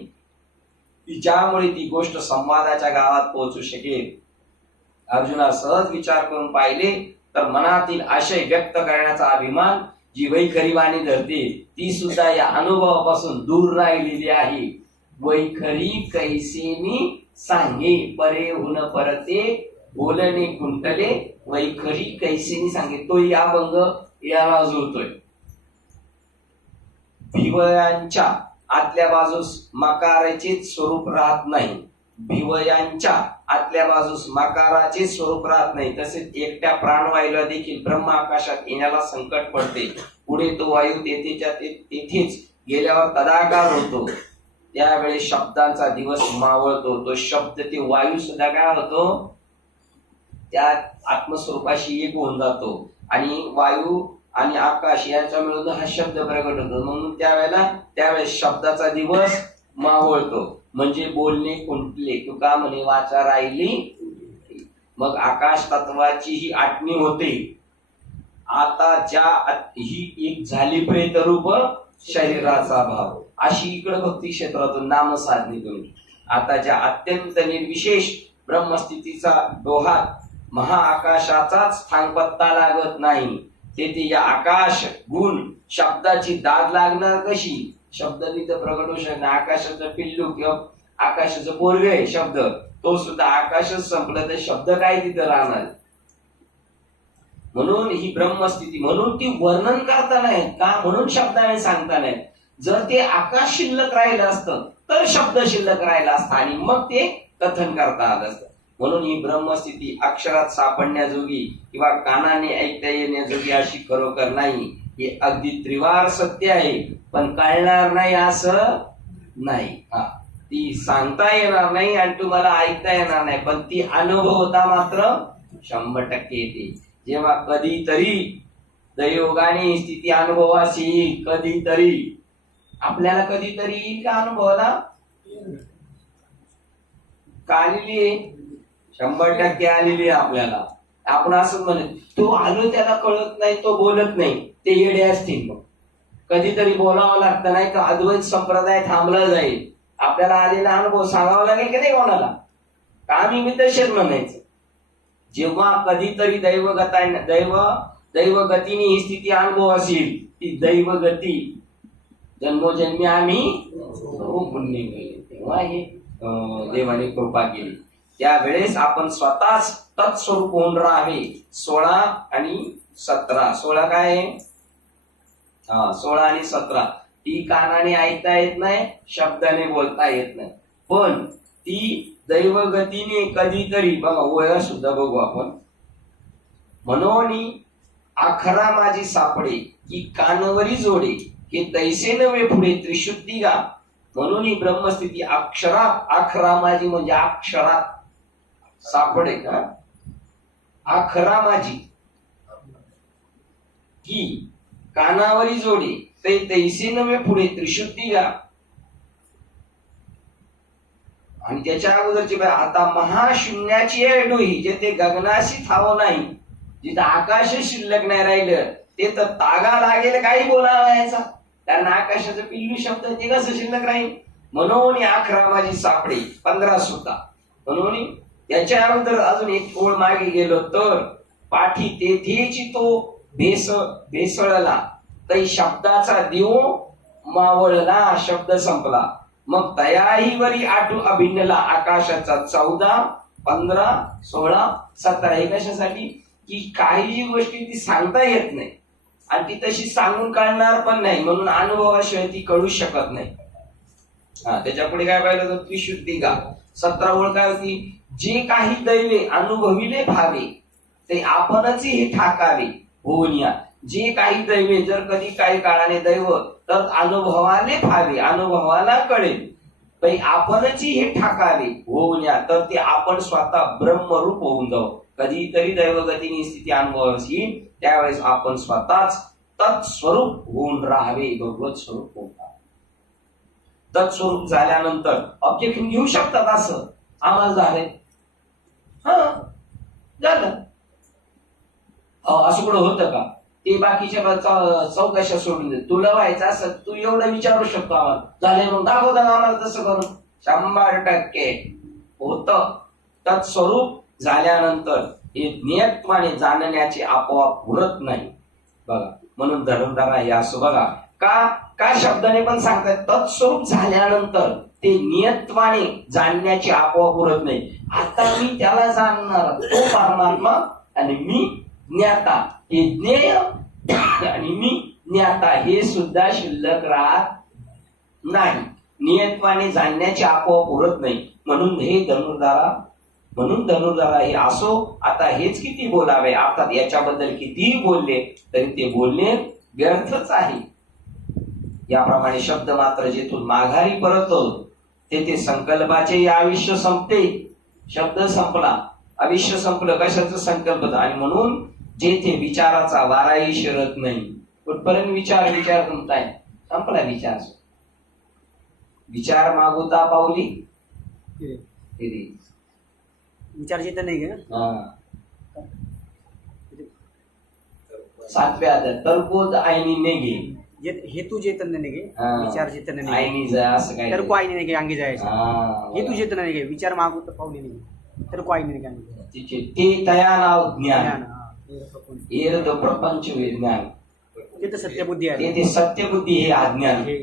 की ज्यामुळे ती गोष्ट संवादाच्या गावात पोहोचू शकेल. अर्जुना सहज विचार करून पाहिले तर मनातील आशय व्यक्त करण्याचा अभिमान जी वैखरी वाणी धरते ती सुद्धा या अनुभवापासून दूर राहिलेली आहे. वैखरी कैसेनी सांगे परे हुन परते बोलणे कुंटले, वैखरी कैसेनी सांगे, तो या भंग याला जुळतोय. भिवयांच्या आतल्या बाजूस मकाराचे स्वरूप राहत नाही. भिवयांच्या आतल्या बाजूस मकाराचे स्वरूप राहत नाही. तसेच एकट्या प्राणवायूला देखील ब्रह्म आकाशात येण्याला संकट पडते. पुढे तो वायू तेथेच्या तेथेच गेल्यावर तदाकार होतो. त्यावेळी शब्दांचा दिवस मावळतो. तो शब्द ते वायू सुद्धा काय होतो, त्या आत्मस्वरूपाशी एक होऊन जातो आणि वायू आणि आकाश यांच्या मिळून हा शब्द प्रगट होतो. म्हणून त्यावेळेस शब्दाचा दिवस मावळतो. म्हणजे बोलणे कुंटले, तुका म्हणे वाचा राहिली. मग आकाश तत्वाची ही आठवणी होते. आता ज्या ही एक झाली प्रेत रूप शरीराचा भाव, अशी इकडे भक्ती क्षेत्रातून नामसाधनेतून आताच्या अत्यंत निर्विशेष ब्रह्मस्थितीचा डोहात महाआकाशाचाच थांगपत्ता लागत नाही. तेथे या आकाश गुण शब्दाची दाद लागणार कशी? शब्द तिथं प्रकट होऊ शकणार. आकाशाचं पिल्लू किंवा आकाशाचं पोरग आहे शब्द, तो सुद्धा आकाशच संपलं तर शब्द काय तिथं राहणार? म्हणून ही ब्रह्मस्थिती, म्हणून ती वर्णन करता नाही का, म्हणून शब्दाने सांगता नाही. जर ते आकाश शिल्लक राहिलं असतं तर शब्द शिल्लक राहिला असता आणि मग ते कथन करता आलं असतं. म्हणून ही ब्रह्मस्थिती अक्षरात सापडण्याजोगी किंवा कानाने ऐकता येण्याजोगी अशी खरोखर नाही. हे अगदी त्रिवार सत्य आहे, पण कळणार नाही असं नाही. ती सांगता येणार नाही आणि तुम्हाला ऐकता येणार नाही, पण ती अनुभवता मात्र 100% येते. जेव्हा कधीतरी दैवयोगाने स्थिती अनुभवास येईल, कधीतरी आपल्याला कधीतरी येईल का अनुभवाला? का आलेली आहे? 100% आलेली आहे आपल्याला. आपण असं म्हणत तो आलो त्याला कळत नाही, तो बोलत नाही, ते येडे असतील. मग कधीतरी बोलावं लागतं, नाही तर अद्वैत संप्रदाय थांबला जाईल. आपल्याला आलेला अनुभव सांगावा लागेल की नाही कोणाला? का आम्ही मी तसेच म्हणायचं. जेव्हा कधीतरी दैवगतीने ही स्थिती अनुभवास येईल, ती दैवगती जन्मोजन्मी आम्ही पुण्य केले तेव्हा हे देवाने कृपा केली. त्यावेळेस आपण स्वतःच तत्स्वरूप होऊन राहावे. 16 आणि 17, 16 काय आहे? 16 आणि 17 ती कानाने ऐकता येत नाही, शब्दाने बोलता येत नाही, पण ती दैवगतीने कधीतरी बघा. वय सुद्धा बघू आपण. म्हणून आखरा माझी सापडे की कानवरी जोडे, हे तैसे नव्हे पुढे त्रिशुद्धी गा. म्हणून ही ब्रह्मस्थिती अक्षरात, आखरा माझी म्हणजे अक्षरात सापडे का, आखरा माझी की कानावरी जोडे, ते तैसे नव्हे पुढे त्रिशुद्धी गा. आणि त्याच्या अगोदरची आता महाशून्याची आहे डोही, जेथे गगनाशी ठाव नाही, जिथं आकाश शिल्लक नाही राहिलं, ते तर तागा लागेल काही बोलावायचा. कारण आकाशाचं पिल्लू शब्द ते कसं शिल्लक राहील? म्हणून आखरा माझी सापडे 15 सुद्धा. म्हणून त्याच्या अगोदर अजून एक ओळ मागे गेलो तर पाठी तेथेची तो भेसळला, तै शब्दाचा दिव मावळला, शब्द संपला. मग तयाही वरी आटू अभिन्नला, आकाशाचा 14, 15, 16, 17. हे कशासाठी? की काही जी गोष्टी ती सांगता येत नाही आणि ती तशी सांगून कळणार पण नाही, म्हणून अनुभवाशिवाय ती कळू शकत नाही. त्याच्या पुढे काय पाहिलं तर त्रिशुद्धी गा. 17 ओळ काय होती? जे काही दैवे अनुभविले भावे, ते आपणच हे ठाकावे होऊन या. जे काही दैवे जर कधी काही काळाने दैव तर अनुभवाले भावे, अनुभवाला कळेल, पण आपणच हे ठाकावे होऊन या, तर ते आपण स्वतः ब्रह्मरूप होऊन जाऊ. कधीतरी दैवगतीने स्थिती अनुभवास येईल, त्यावेळेस आपण स्वतःच तत्स्वरूप होऊन राहावे, भगवत स्वरूप होऊन राहावे. तत्स्वरूप झाल्यानंतर ऑब्जेक्शन घेऊ शकतात, असं आम्हाला झालंय, झालं. असं कुठं होतं का? ते बाकीच्या चौकशा सोडून दे. तुला व्हायचं असं तू एवढं विचारू शकतो आम्हाला, झाले मग दाखवता ना आम्हाला तसं करून. 100% होत. तत्स्वरूप झाल्यानंतर हे नियतपणे जाणण्याचे आपोआप उरत नाही. बघा, म्हणून धर्मधारा हे असं बघा का शब्दाने पण सांगतात, तत्स्वरूप झाल्यानंतर ते नियतपणे जाणण्याचे आपोआप उरत नाही. आता मी त्याला जाणणार, तो परमात्मा आणि मी ज्ञाता, हे ज्ञेय आणि मी ज्ञाता हे सुद्धा शिल्लक राहत नाही. नियतपणे जाणण्याचे आपोआप उरत नाही. म्हणून धनुर्धारा हे असो. आता हेच किती बोलावे, अर्थात याच्याबद्दल कितीही बोलले तरी ते बोलणे व्यर्थच आहे. याप्रमाणे शब्द मात्र जेथून माघारी परततो तेथे संकल्पाचे आयुष्य संपते. शब्द संपला, आयुष्य संपलं, कशाचं संकल्प. आणि म्हणून जेथे विचाराचा वाराही शिरत नाही. कुठपर्यंत विचार तुमचा संपला. विचार मागोता पावली विचार जिथं नाही गे 7व्या अध्याय तर्कोद आईनी नेगे. जे हेतु चैतन्य नाही गे हा. विचार चैतन्य नाही आईनी जा असं काय तर को आईने नाही गे अंगी जायचं हा, हेतु बघा. चैतन्य नाही गे विचार मागू तर पावली नाही तर को आईने नाही गे अंगी जायचं. तिचे ते तया नाव ज्ञान ज्ञान, हा. हे प्रपंच. एरद प्रपंच विज्ञान ते तर सत्यबुद्धी आहे ते अज्ञान हे अज्ञान हे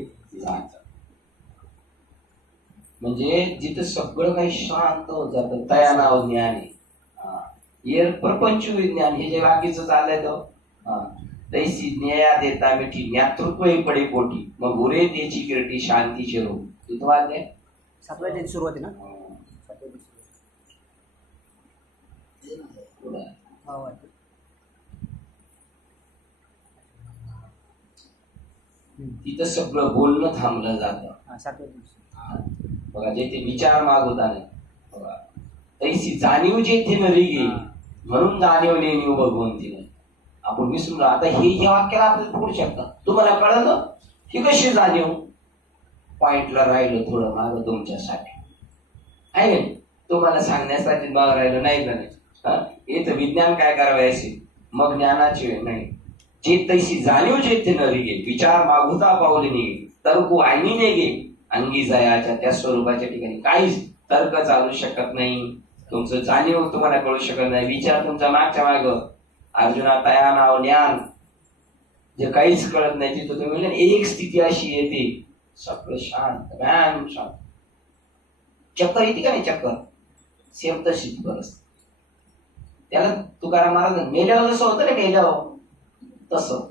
म्हणजे जिथं सगळं काही शांत होत जातं तया नाव ज्ञान आहे हा. एर प्रपंच विज्ञान हे जे बाकीचं चाललंय तो हा. तैसी ज्ञेया देता मिठी ज्ञातृत्व पडे पोटी मग उरे त्याची किरटी शांतीचे रूप तिथं वाद्य सातव्या त्याची सुरुवात आहे ना सातव्या हा, वाटतं. तिथं सगळं बोलणं थांबलं जातं हा, सातव्या दिवशी. बघा जेथे विचार मागवताना बघा तैसी जाणीव जेथे नरी गे म्हणून जाणीव नेणीव भगवंतीने आपण विसरून आता हे वाक्याला आपल्याला पकडू शकता तुम्हाला कळलं ही कशी जाणीव पॉइंटला राहिलं थोडं माग तुमच्यासाठी आहे ना तुम्हाला सांगण्यासाठी माग राहिलं नाही का नाही इथं विज्ञान काय करावायचे मग ज्ञानाची वेळ नाही जे तैसी जाणीव जेथे नरी गे विचार मागुता पावले निघे तर्क आईनी नाही गे अंगी जयाच्या त्या स्वरूपाच्या ठिकाणी काहीच तर्क चालू शकत नाही तुमचं जाणीव तुम्हाला कळू शकत नाही विचार तुमचा मागच्या माग अर्जुना तया नाव ज्ञान जे काहीच कळत नाही तिथं तुम्ही म्हणले एक स्थिती अशी येते सगळं शांत ज्ञान शांत चक्कर येते का नाही चक्कर सेम तशीच बरस त्याला तुकाराम महाराज मेल्यावर जसं होतं ना मेल्यावर तसं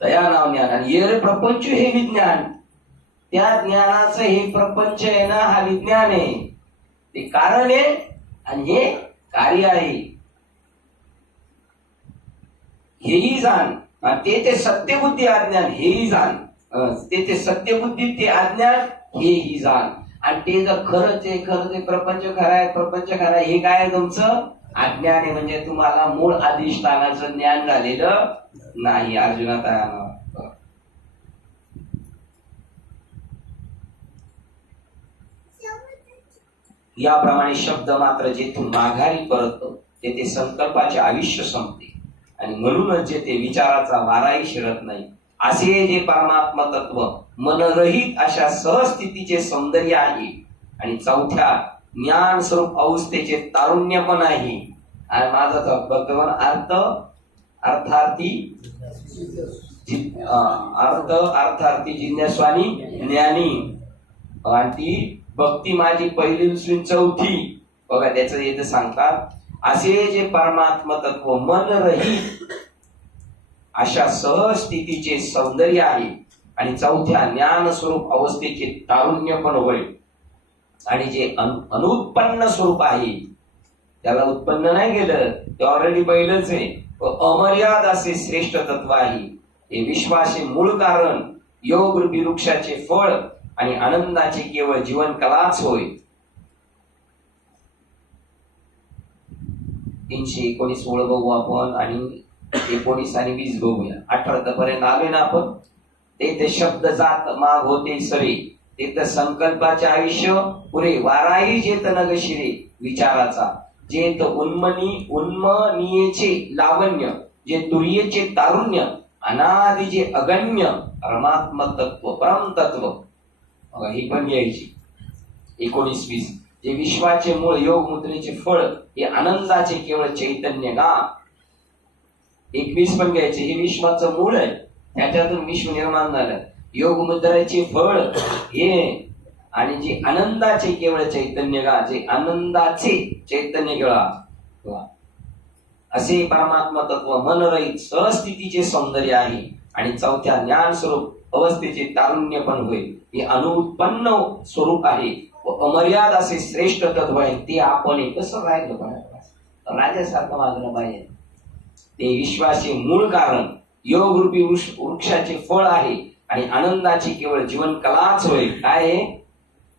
तया नाव ज्ञान आणि ये प्रपंच हे विज्ञान त्या ज्ञानाचं हे प्रपंच आहे ना हा विज्ञान आहे ते कारण आहे आणि हे कार्य आहे हेही जाण ते सत्यबुद्धी अज्ञान हेही जाण ते सत्यबुद्धी ते अज्ञान हेही जाण आणि ते जर खरंच आहे प्रपंच खरा आहे प्रपंच खरा आहे हे काय आहे तुमचं अज्ञान आहे म्हणजे तुम्हाला मूळ अधिष्ठानाचं ज्ञान झालेलं नाही अर्जुनात याप्रमाणे शब्द मात्र जेथून माघारी परततो तेथे संकल्पाचे आयुष्य संपते आणि म्हणूनच जेथे विचाराचा वाराही शिरत नाही असे जे परमात्म तत्व मनरहित अशा सहस्थितीचे सौंदर्य आहे आणि चौथ्या ज्ञान स्वरूप अवस्थेचे तारुण्य पण आहे आणि माझा भगवान अर्थार्थी जिज्ञास्वानी ज्ञानी आणि ती भक्ती माझी पहिली दुसरी चौथी बघा त्याचं येतं सांगतात असे जे परमात्म तत्व मन रहित अशा सहस्थितीचे सौंदर्य आहे आणि चौथ्या ज्ञान स्वरूप अवस्थेचे तारुण्य पण होय आणि जे अनुत्पन्न स्वरूप आहे त्याला उत्पन्न नाही केलं ते ऑलरेडी पहिलंच आहे अमर्याद असे श्रेष्ठ तत्व आहे हे विश्वाचे मूळ कारण योग रूपी वृक्षाचे फळ आणि आनंदाचे केवळ जीवन कलाच होय 319 ओळ बघू आपण आणि 19 आणि 20 बघूया 18 पर्यंत आले ना आपण ते शब्द जात माग होते सरे ते संकल्पाचे आयुष्य पुरे वाराही जेत नग शिरे विचाराचा जेत उन्मनीयेचे लावण्य जे तुर्येचे तारुण्य अनादि जे अगण्य परमात्म तत्व परम तत्व ही पण घ्यायची 19-20 जे विश्वाचे मूळ योग मुद्रेचे फळ हे आनंदाचे केवळ चैतन्य गा 21 पण घ्यायचे हे विश्वाचं मूळ आहे त्याच्यातून विश्व निर्माण झालं योग मुद्रेचे फळ हे आणि जे आनंदाचे केवळ चैतन्य गा जे आनंदाचे चैतन्य गा असे परमात्मा तत्व मनरहित सहस्थितीचे सौंदर्य आहे आणि चौथ्या ज्ञान स्वरूप अवस्थेचे तारुण्य पण होईल हे अनुत्पन्न स्वरूप आहे व अमर्याद असे श्रेष्ठ तत्व आहे ते आपण कसं राहिलं पाहिजे राजासारखं वागलं पाहिजे ते विश्वाचे मूळ कारण योग रूपी वृक्षाचे फळ आहे आणि आनंदाची केवळ जीवन कलाच होईल काय आहे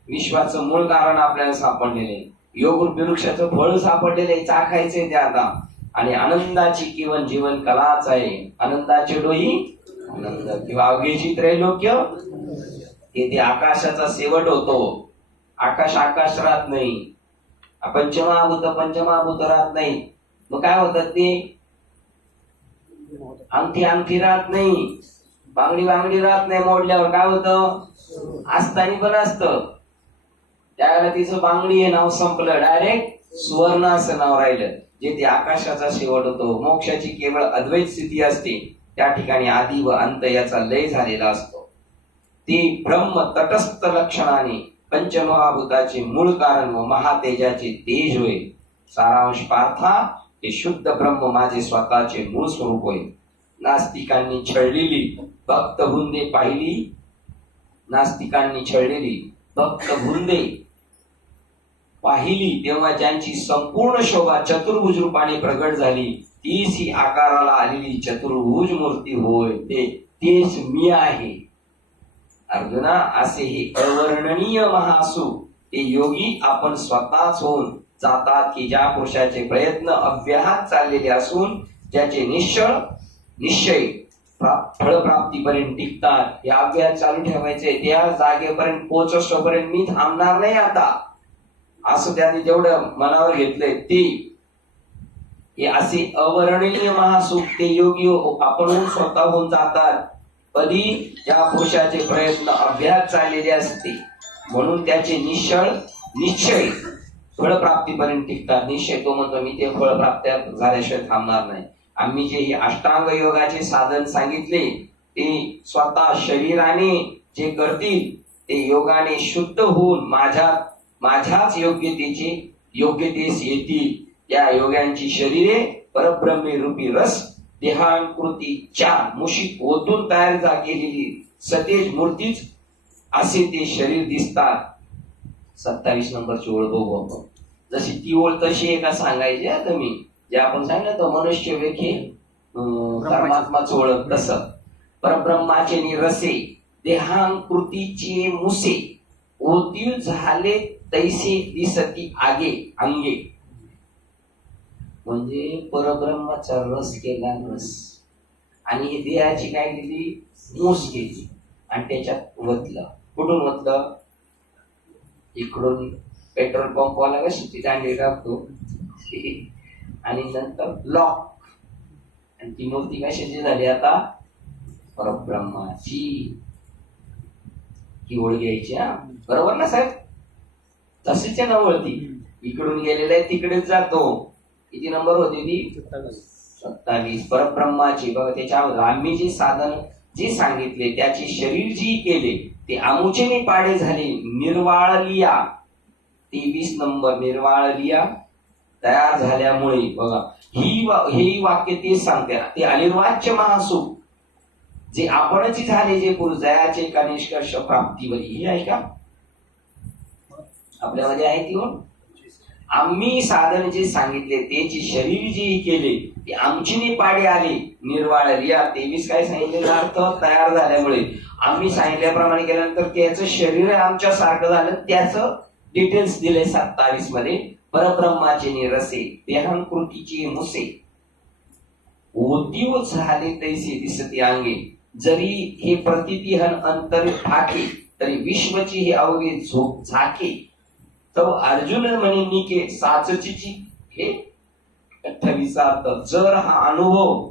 विश्वाचं मूळ कारण आपल्याला सापडलेले योग रूपी वृक्षाचं फळ सापडलेले चाखायचे ते आता आणि आनंदाची केवळ जीवन कलाच आहे आनंदाचे डोई आनंद किंवा अवघेची त्रैलोक्य ते आकाशाचा शेवट होतो आकाश राहत नाही पंचमहाभूत राहत नाही मग काय होतं ते अंगठी अंगठी राहत नाही, बांगडी बांगडी राहत नाही, मोडल्यावर काय होतं, असतानी पण असतं. त्यावेळेला तिचं बांगडी हे नाव संपलं, डायरेक्ट सुवर्ण असं नाव राहिलं. जे ते आकाशाचा शेवट होतो, मोक्षाची केवळ अद्वैत स्थिती असते, त्या ठिकाणी आदी व अंत याचा लय झालेला असतो. ते ब्रह्म तटस्थ लक्षणाने पंचमहाभूताचे मूळ कारण व महातेजाचे तेज होय. सारांश पार्था, हे शुद्ध ब्रह्म माझे स्वतःचे मूळ स्वरूप होय. नास्तिकांनी छळलेली भक्त भुंदे पाहिली, नास्तिकांनी छळलेली भक्त भुंदे पाहिली तेव्हा ज्यांची संपूर्ण शोभा चतुर्भुज रूपाने प्रगट झाली, तीच ही आकाराला आलेली चतुर्भुज मूर्ती होय. तेच मी आहे. अर्जुना, असे हे अवर्णनीय महासुख ते योगी आपण स्वतःच होऊन जातात की ज्या पुरुषाचे प्रयत्न अव्याहत चाललेले असून ज्याचे निश्चय फळप्राप्तीपर्यंत टिकतात. हे अभ्यास चालू ठेवायचे, त्या जागेपर्यंत पोहोचोपर्यंत मी थांबणार नाही आता, असं त्यांनी जेवढं मनावर घेतलंय ते. हे असे अवर्णनीय महासुख ते योगी आपण स्वतःहून जातात कधी, ज्या पुरुषाचे प्रयत्न अभ्यास चाललेले असते म्हणून त्याचे निश्चय फळप्राप्तीपर्यंत टिकतात. निश्चय तो म्हणतो मी ते फळप्राप्त झाल्याशिवाय थांबणार नाही. आम्ही जे हे अष्टांग योगाचे साधन सांगितले ते स्वतः शरीराने जे करतील ते योगाने शुद्ध होऊन माझ्याच योग्यतेस येतील. या योगांची शरीरे परब्रह्मी रूपी रस देहांकृतीच्या मुशीत ओतून तयार केलेली सतेज मूर्तीच असे ते शरीर दिसतात. 27 नंबरची ओळ बघू आपण. जशी ती ओळ तशी आहे का सांगायची आता मी, जे आपण सांगितलं तर मनुष्य वेखे परमात्माच ओळख, तसं परब्रह्माचे निरसे देहांकृतीचे मुसे ओतीव झाले तैसे दिसती अंगे. म्हणजे परब्रह्माचा रस केला रस, आणि हे देहाची काय केली, मूस केली आणि त्याच्यात वतलं. कुठून वतलं, इकडून पेट्रोल पंपवाला कशी दांडी टाकतो आणि नंतर लॉक, आणि ती मूर्ती कशाची झाली आता, परब्रह्माची. ही ओळ घ्यायची, हा बरोबर ना साहेब, तशीच आहे ना वळती. इकडून गेलेला आहे तिकडेच जातो. किती नंबर होती ती, 27. परब्रह्माची. बघा त्याच्यावर आम्ही जे साधन जे सांगितले त्याचे शरीर जी केले ते आमुचेने पाडे झाले, निर्वाळलिया. 23 नंबर, निर्वाळलिया तयार झाल्यामुळे. बघा हे वाक्य तेच सांगते, ते अनिर्वाच्य महासुख जे आपणच झाले, जे पुरुष दयाचे का निष्कर्ष प्राप्तीवर. ही आहे का आपल्यामध्ये आहे ती ओळ. आम्ही साधन जे सांगितले त्याचे शरीर जे केले ते आमचीने पाडे आले, निर्वाळलिया. 23 काय सांगितलेला अर्थ, तयार झाल्यामुळे. आम्ही सांगितल्याप्रमाणे केल्यानंतर त्याचं शरीर आमच्या सारखं झालं, त्याचं डिटेल्स दिले 27 मध्ये. परब्रह्माचे निरसे देहांकृतीचे मुसे ओतीव झाले तैसे दिसते अंगे. जरी हे प्रतितिहन अंतर ठाके तरी विश्वची हे अवघे झोप झाके. तो अर्जुन म्हणे निके साचची. हे 28 अर्थ. जर हा अनुभव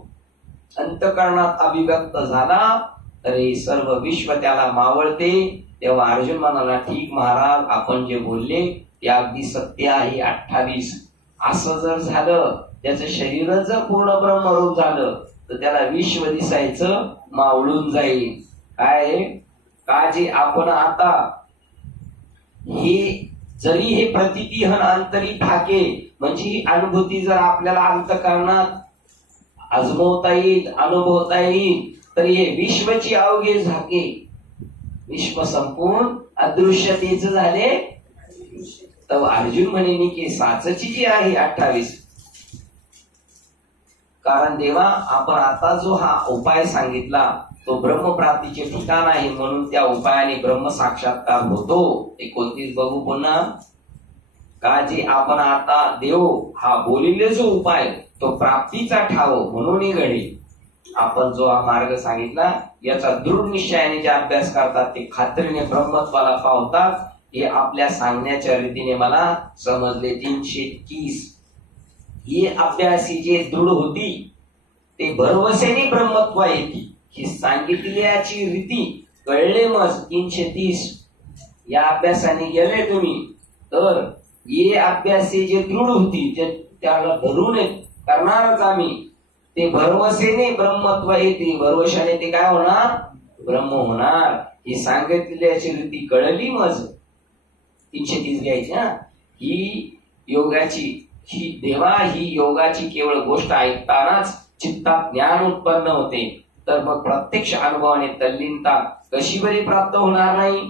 अंतःकरणात अभिव्यक्त झाला तरी सर्व विश्व त्याला मावळते. तेव्हा अर्जुन म्हणाला, ठीक महाराज, आपण जे बोलले ते अगदी सत्य आहे. 28 असं जर झालं, त्याचं शरीरच जर पूर्ण ब्रह्मरूप झालं तर त्याला विश्व दिसायचं मावळून जाईल. काय का जे आपण आता हे जरी हे प्रतितिहन अंतरी ठाके, म्हणजे ही अनुभूती जर आपल्याला अंतःकरणात आजमवता येईल, अनुभवता येईल, तर हे विश्वची अवघे झाके, विश्व संपूर्ण अदृश्यतेच झाले. तर अर्जुन म्हणे की साचची जी आहे 28. कारण देवा, आपण आता जो हा उपाय सांगितला तो ब्रह्मप्राप्तीचे ठिकाण आहे, म्हणून त्या उपायाने ब्रह्म साक्षात्कार होतो. 29 बघू पुन्हा. का जे आपण आता देव हा बोलिले जो उपाय तो प्राप्तीचा ठाव म्हणून घडे. आपण जो हा मार्ग सांगितला याचा दृढ निश्चयाने जे अभ्यास करतात ते खात्रीने ब्रह्मत्वाला पावतात. हे आपल्या सांगण्याच्या रीतीने मला समजले. 330 हे अभ्यासी जे दृढ होती ते भरवसेने ब्रह्मत्व येते. ही सांगितल्याची रीती कळले मज 330. या अभ्यासाने गेले तुम्ही तर ये अभ्यासे जे दृढ होती ते त्याला धरून करणारच आम्ही. ते भरवसेने ब्रह्मत्व येते. भरवशाने ते काय होणार? ब्रह्म होणार. ही सांगितल्याची रीती कळली मज 330 घ्यायची हा. ही योगाची ही योगाची केवळ गोष्ट ऐकतानाच चित्तात ज्ञान उत्पन्न होते. तर मग प्रत्यक्ष अनुभवाने तल्लीनता कशी बरी प्राप्त होणार नाही.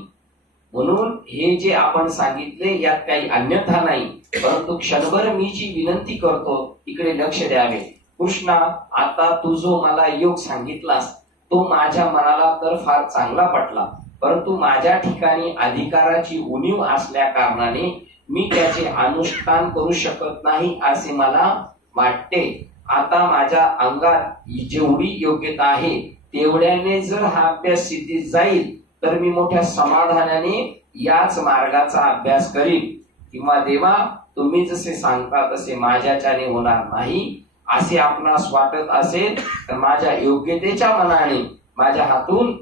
म्हणून हे जे आपण सांगितले यात काही अन्यथा नाही, परंतु क्षणभर मी जी विनंती करतो इकडे लक्ष द्यावे. कृष्णा, आता तू जो मला योग सांगितलास तो माझ्या मनाला तर फार चांगला पटला, परंतु माझ्या ठिकाणी अधिकाराची उणीव असल्या कारणाने मी त्याचे अनुष्ठान करू शकत नाही असे मला वाटते. आता माझ्या अंगात जेवढी योग्यता आहे तेवढ्याने जर हा अभ्यास सिद्धीत जाईल तर मी मोठ्या समाधानाने याच मार्गाचा अभ्यास करीन. किंवा देवा, तुम्ही जसे सांगता तसे माझ्याच्याने होणार नाही असे आपणास वाटत असेल तर माझ्या योग्यतेच्या मनाने माझ्या हातून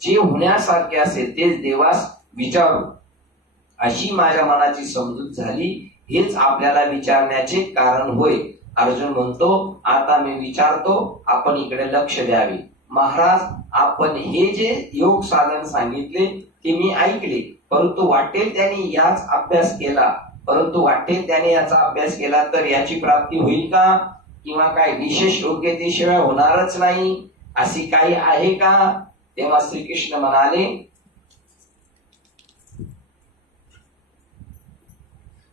जे होण्यासारखे असेल तेच देवास विचारू अशी माझ्या मनाची समजूत झाली. हेच आपल्याला विचारण्याचे कारण होय. अर्जुन म्हणतो, आता मी विचारतो, आपण इकडे लक्ष द्यावे. महाराज, आपण हे जे योग साधन सांगितले ते मी ऐकले, परंतु वाटेल त्याने याचा अभ्यास केला तर याची प्राप्ती होईल का? किंवा काय विशेष योग्यतेशिवाय होणारच नाही अशी काही आहे का? तेव्हा श्रीकृष्ण म्हणाले,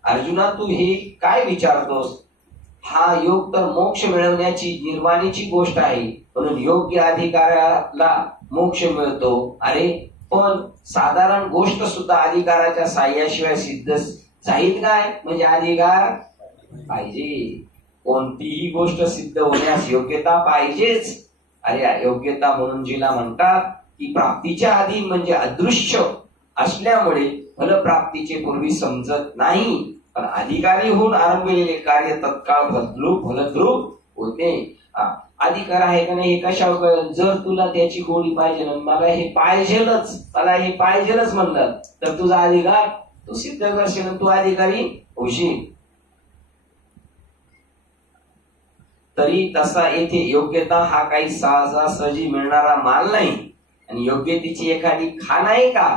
अर्जुना, तू हे काय विचारतोस? हा योग तर मोक्ष मिळवण्याची निर्वाणीची गोष्ट आहे, म्हणून योग्य अधिकाराला मोक्ष मिळतो. अरे पण साधारण गोष्ट सुद्धा अधिकाराच्या साह्याशिवाय सिद्ध जाईल काय? म्हणजे अधिकार पाहिजे. कोणतीही गोष्ट सिद्ध होण्यास योग्यता पाहिजेच. अरे योग्यता म्हणून जिला म्हणतात की प्राप्तीच्या आधी म्हणजे अदृश्य असल्यामुळे फलप्राप्तीचे पूर्वी समजत नाही, पण अधिकारी होऊन आरंभलेले कार्य तत्काळ फलद्रूप होते. अधिकार आहे का नाही हे कशावर? जर तुला त्याची गोडी पाहिजे, मला हे पाहिजेलच म्हणलं तर तुझा अधिकार तू सिद्ध करशील, तू अधिकारी होशील. तरी तसा येथे योग्यता हा काही सहजासहजी मिळणारा माल नाही. आणि योग्यतेची एखादी खाण आहे का?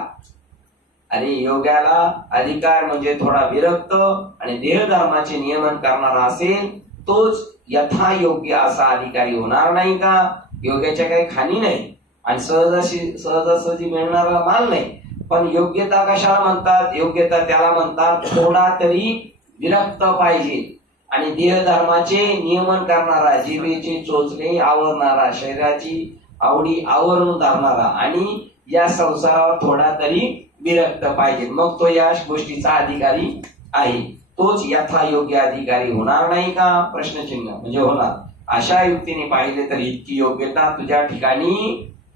अरे योग्याला अधिकार म्हणजे थोडा विरक्त आणि देहधर्माचे नियमन करणारा असेल तोच यथायोग्य असा अधिकारी होणार नाही का? योग्याच्या काही खाणी नाही आणि सहजासहजी मिळणारा माल नाही. पण योग्यता कशाला म्हणतात? योग्यता त्याला म्हणतात थोडा तरी विरक्त पाहिजे आणि देहधर्माचे नियमन करणारा, जिभेचे चोचले आवरणारा, शरीराची आवडी आवरून धरणारा आणि या संसारावर थोडा तरी विरक्त पाहिजे, मग तो या गोष्टीचा अधिकारी आहे. तोच यथायोग्य अधिकारी होणार नाही का? प्रश्नचिन्ह. म्हणजे होणार. अशा युक्तीने पाहिले तर इतकी योग्यता तुझ्या ठिकाणी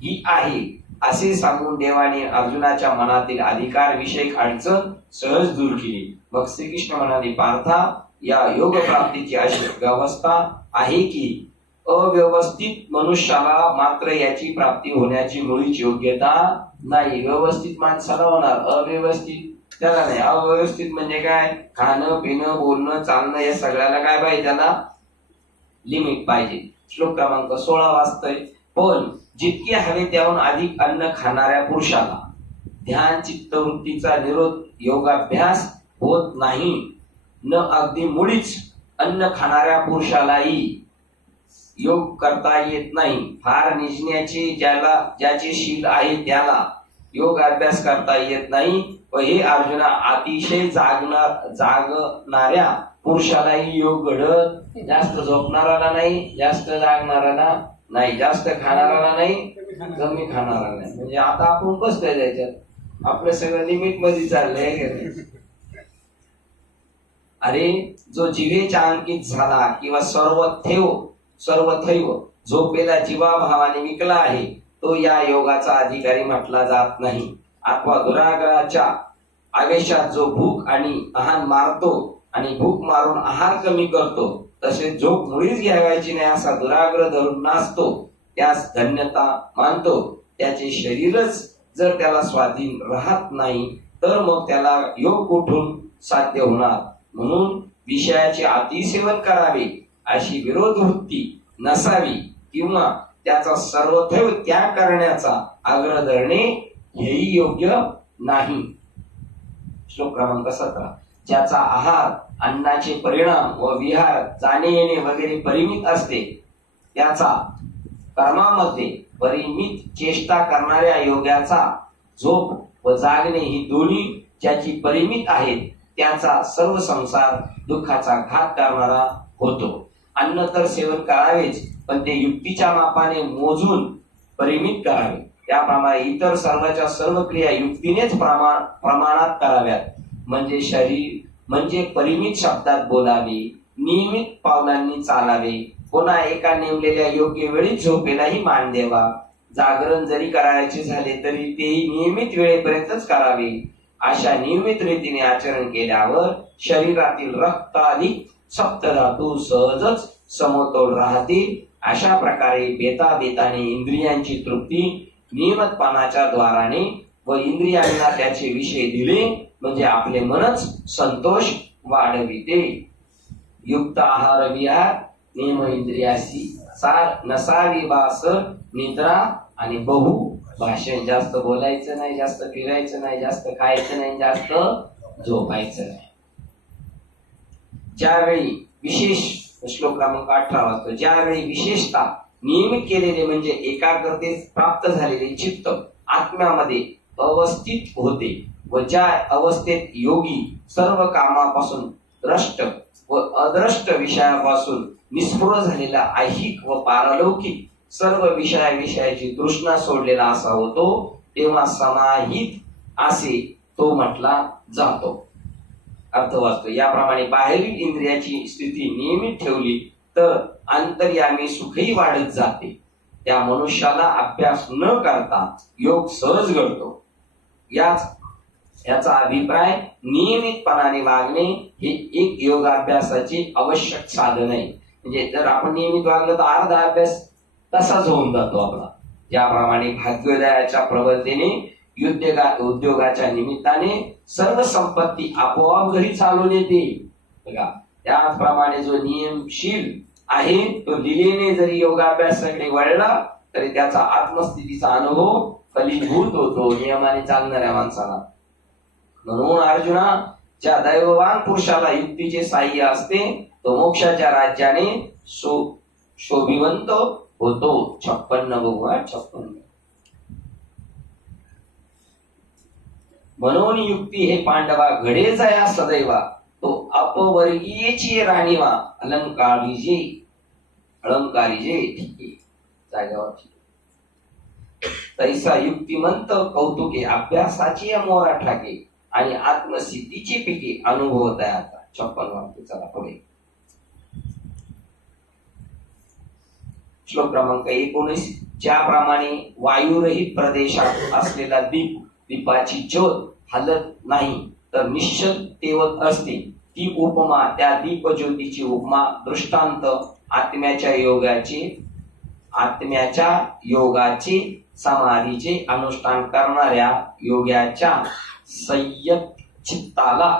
ही आहे असे सांगून देवाने अर्जुनाच्या मनातील अधिकार विषयक अडचण सहज दूर केली. मग श्रीकृष्ण म्हणाले, पार्था, या योग प्राप्तीची अशी व्यवस्था आहे की अव्यवस्थित मनुष्याला मात्र याची प्राप्ती होण्याची मुळीच योग्यता नाही. व्यवस्थित माणसाला होणार, अव्यवस्थित त्याला नाही. अव्यवस्थित म्हणजे काय? खाणं पिणं बोलणं चालणं या सगळ्याला काय पाहिजे? त्याला लिमिट पाहिजे. श्लोक क्रमांक 16 वाचतोय. पण जितके हवे त्याहून अधिक अन्न खाणाऱ्या पुरुषाला ध्यान चित्तवृत्तीचा निरोध योगाभ्यास होत नाही. न अगदी मुळीच अन्न खाणाऱ्या पुरुषालाही योग करता येत नाही. फार निजण्याचे ज्याचे शील आहे त्याला योग अभ्यास करता येत नाही. व हे अर्जुना, अतिशय जागणाऱ्या पुरुषालाही योग घडत. जास्त झोपणाराला नाही, जास्त जागणाराला नाही, जास्त खाणाराला नाही, कमी खाणाराला नाही. म्हणजे आता आपण बसतोय त्याच्यात, आपलं सगळं लिमिट मध्ये चाललंय. अरे जो जिव्हेच्या अंकित झाला किंवा सर्वथैव झोपेला जीवाभावाने विकला आहे तो या योगाचा अधिकारी म्हटला जात नाही. अथवा दुराग्रहाच्या आवेशात जो भूक आणि आहार मारतो आणि भूक मारून आहार कमी करतो तसेच झोप मुळीच घ्यावायची नाही असा दुराग्रह धरून नाचतो त्यास धन्यता मानतो. त्याचे शरीरच जर त्याला स्वाधीन राहत नाही तर मग त्याला योग कुठून साध्य होणार. म्हणून विषयाचे अतिसेवन करावे अशी विरोध वृत्ती नसावी किंवा त्याचा सर्वथैव त्याग करण्याचा आग्रह धरणे हेही योग्य नाही. श्लोक क्रमांक 17. ज्याचा आहार, अन्नाचे परिणाम व विहार, जाणे येणे वगैरे परिमित असते त्याचा कर्मामध्ये परिमित चेष्टा करणाऱ्या योग्याचा झोप व जागणे ही दोन्ही ज्याची परिमित आहेत त्याचा सर्व संसार दुःखाचा घात करणारा होतो. अन्न तर सेवन करावेच पण ते युक्तीच्या मापाने मोजून परिमित करावे. त्याप्रमाणे इतर सर्वांच्या सर्व क्रिया युक्तीनेच प्रमाणात कराव्यात. म्हणजे परिमित शब्दात बोलावे, नियमित पावलांनी चालावे, पुन्हा एका नेमलेल्या योग्य वेळी झोपेलाही मान द्यावा. जागरण जरी करायचे झाले तरी तेही नियमित वेळेपर्यंतच करावे. अशा नियमित रीतीने आचरण केल्यावर शरीरातील रक्ताधिक सप्तधातू सहजच समतोल राहतील. अशा प्रकारे बेताबेताने इंद्रियांची तृप्ती नियमितपणाच्या द्वाराने व इंद्रियांना त्याचे विषय दिले म्हणजे आपले मनच संतोष वाढविते. युक्त आहार विहार नेम इंद्रियासी सार नसावी बास निद्रा आणि बहु भाषण. जास्त बोलायचं नाही, जास्त फिरायचं नाही, जास्त खायचं नाही, जास्त झोपायचं नाही. ज्यावेळी विशेष श्लोक क्रमांक 18 वाजतो. ज्यावेळी विशेषतः नियमित केलेले म्हणजे एकाग्रतेत प्राप्त झालेले चित्त आत्म्यामध्ये अवस्थित होते व ज्या अवस्थेत योगी सर्व कामापासून द्रष्ट व अद्रष्ट विषयापासून निस्पृह झालेला ऐहिक व पारलौकिक सर्व विषयाची तृष्णा सोडलेला असा होतो तेव्हा समाहित असे तो म्हटला जातो. अर्थ वाचतो. याप्रमाणे बाहेरील इंद्रियाची स्थिती नियमित ठेवली तर अंतर्यामी सुखही वाढत जाते. त्या मनुष्याला अभ्यास न करता योग सहज घडतो. याचा अभिप्राय नियमितपणाने वागणे हे एक योगाभ्यासाचे आवश्यक साधन आहे. म्हणजे जर आपण नियमित वागलो तर अर्धा अभ्यास तसाच होऊन जातो आपला. ज्याप्रमाणे भाग्योदयाच्या प्रबलतेने उद्योगाच्या निमित्ताने सर्व संपत्ती आपोआप घरी चालून येते बघा. त्याचप्रमाणे जो नियमशील आहे तो दिलेने जरी योगाभ्यासाकडे वळला तरी त्याचा आत्मस्थितीचा अनुभव फलीभूत होतो नियमाने चालणाऱ्या माणसाला. म्हणून अर्जुना, ज्या दैववान पुरुषाला युक्तीचे साह्य असते तो मोक्षाच्या राज्याने शोभिवंत होतो. 56 बघूया 56. म्हणून युक्ती हे पांडवा घडे जया सदैवा तो अपवर्गीयची राणीवा अलंकारी जे ठीक जागेवर तैसा युक्तिमंत कौतुके अभ्यासाची मोरा ठाके आणि आत्मसिद्धीची पिके अनुभवत आहे. आता 56 वाक्य. चला पुढे श्लोक क्रमांक 19. ज्याप्रमाणे वायुरहित प्रदेशात असलेला दीपाची ज्योत हलत नाही तर निश्चल तेवत असते ती उपमा, त्या दीप ज्योतीची उपमा दृष्टांत आत्म्याच्या योगाचे समाधीचे अनुष्ठान करणाऱ्या योग्याच्या संयत चित्ताला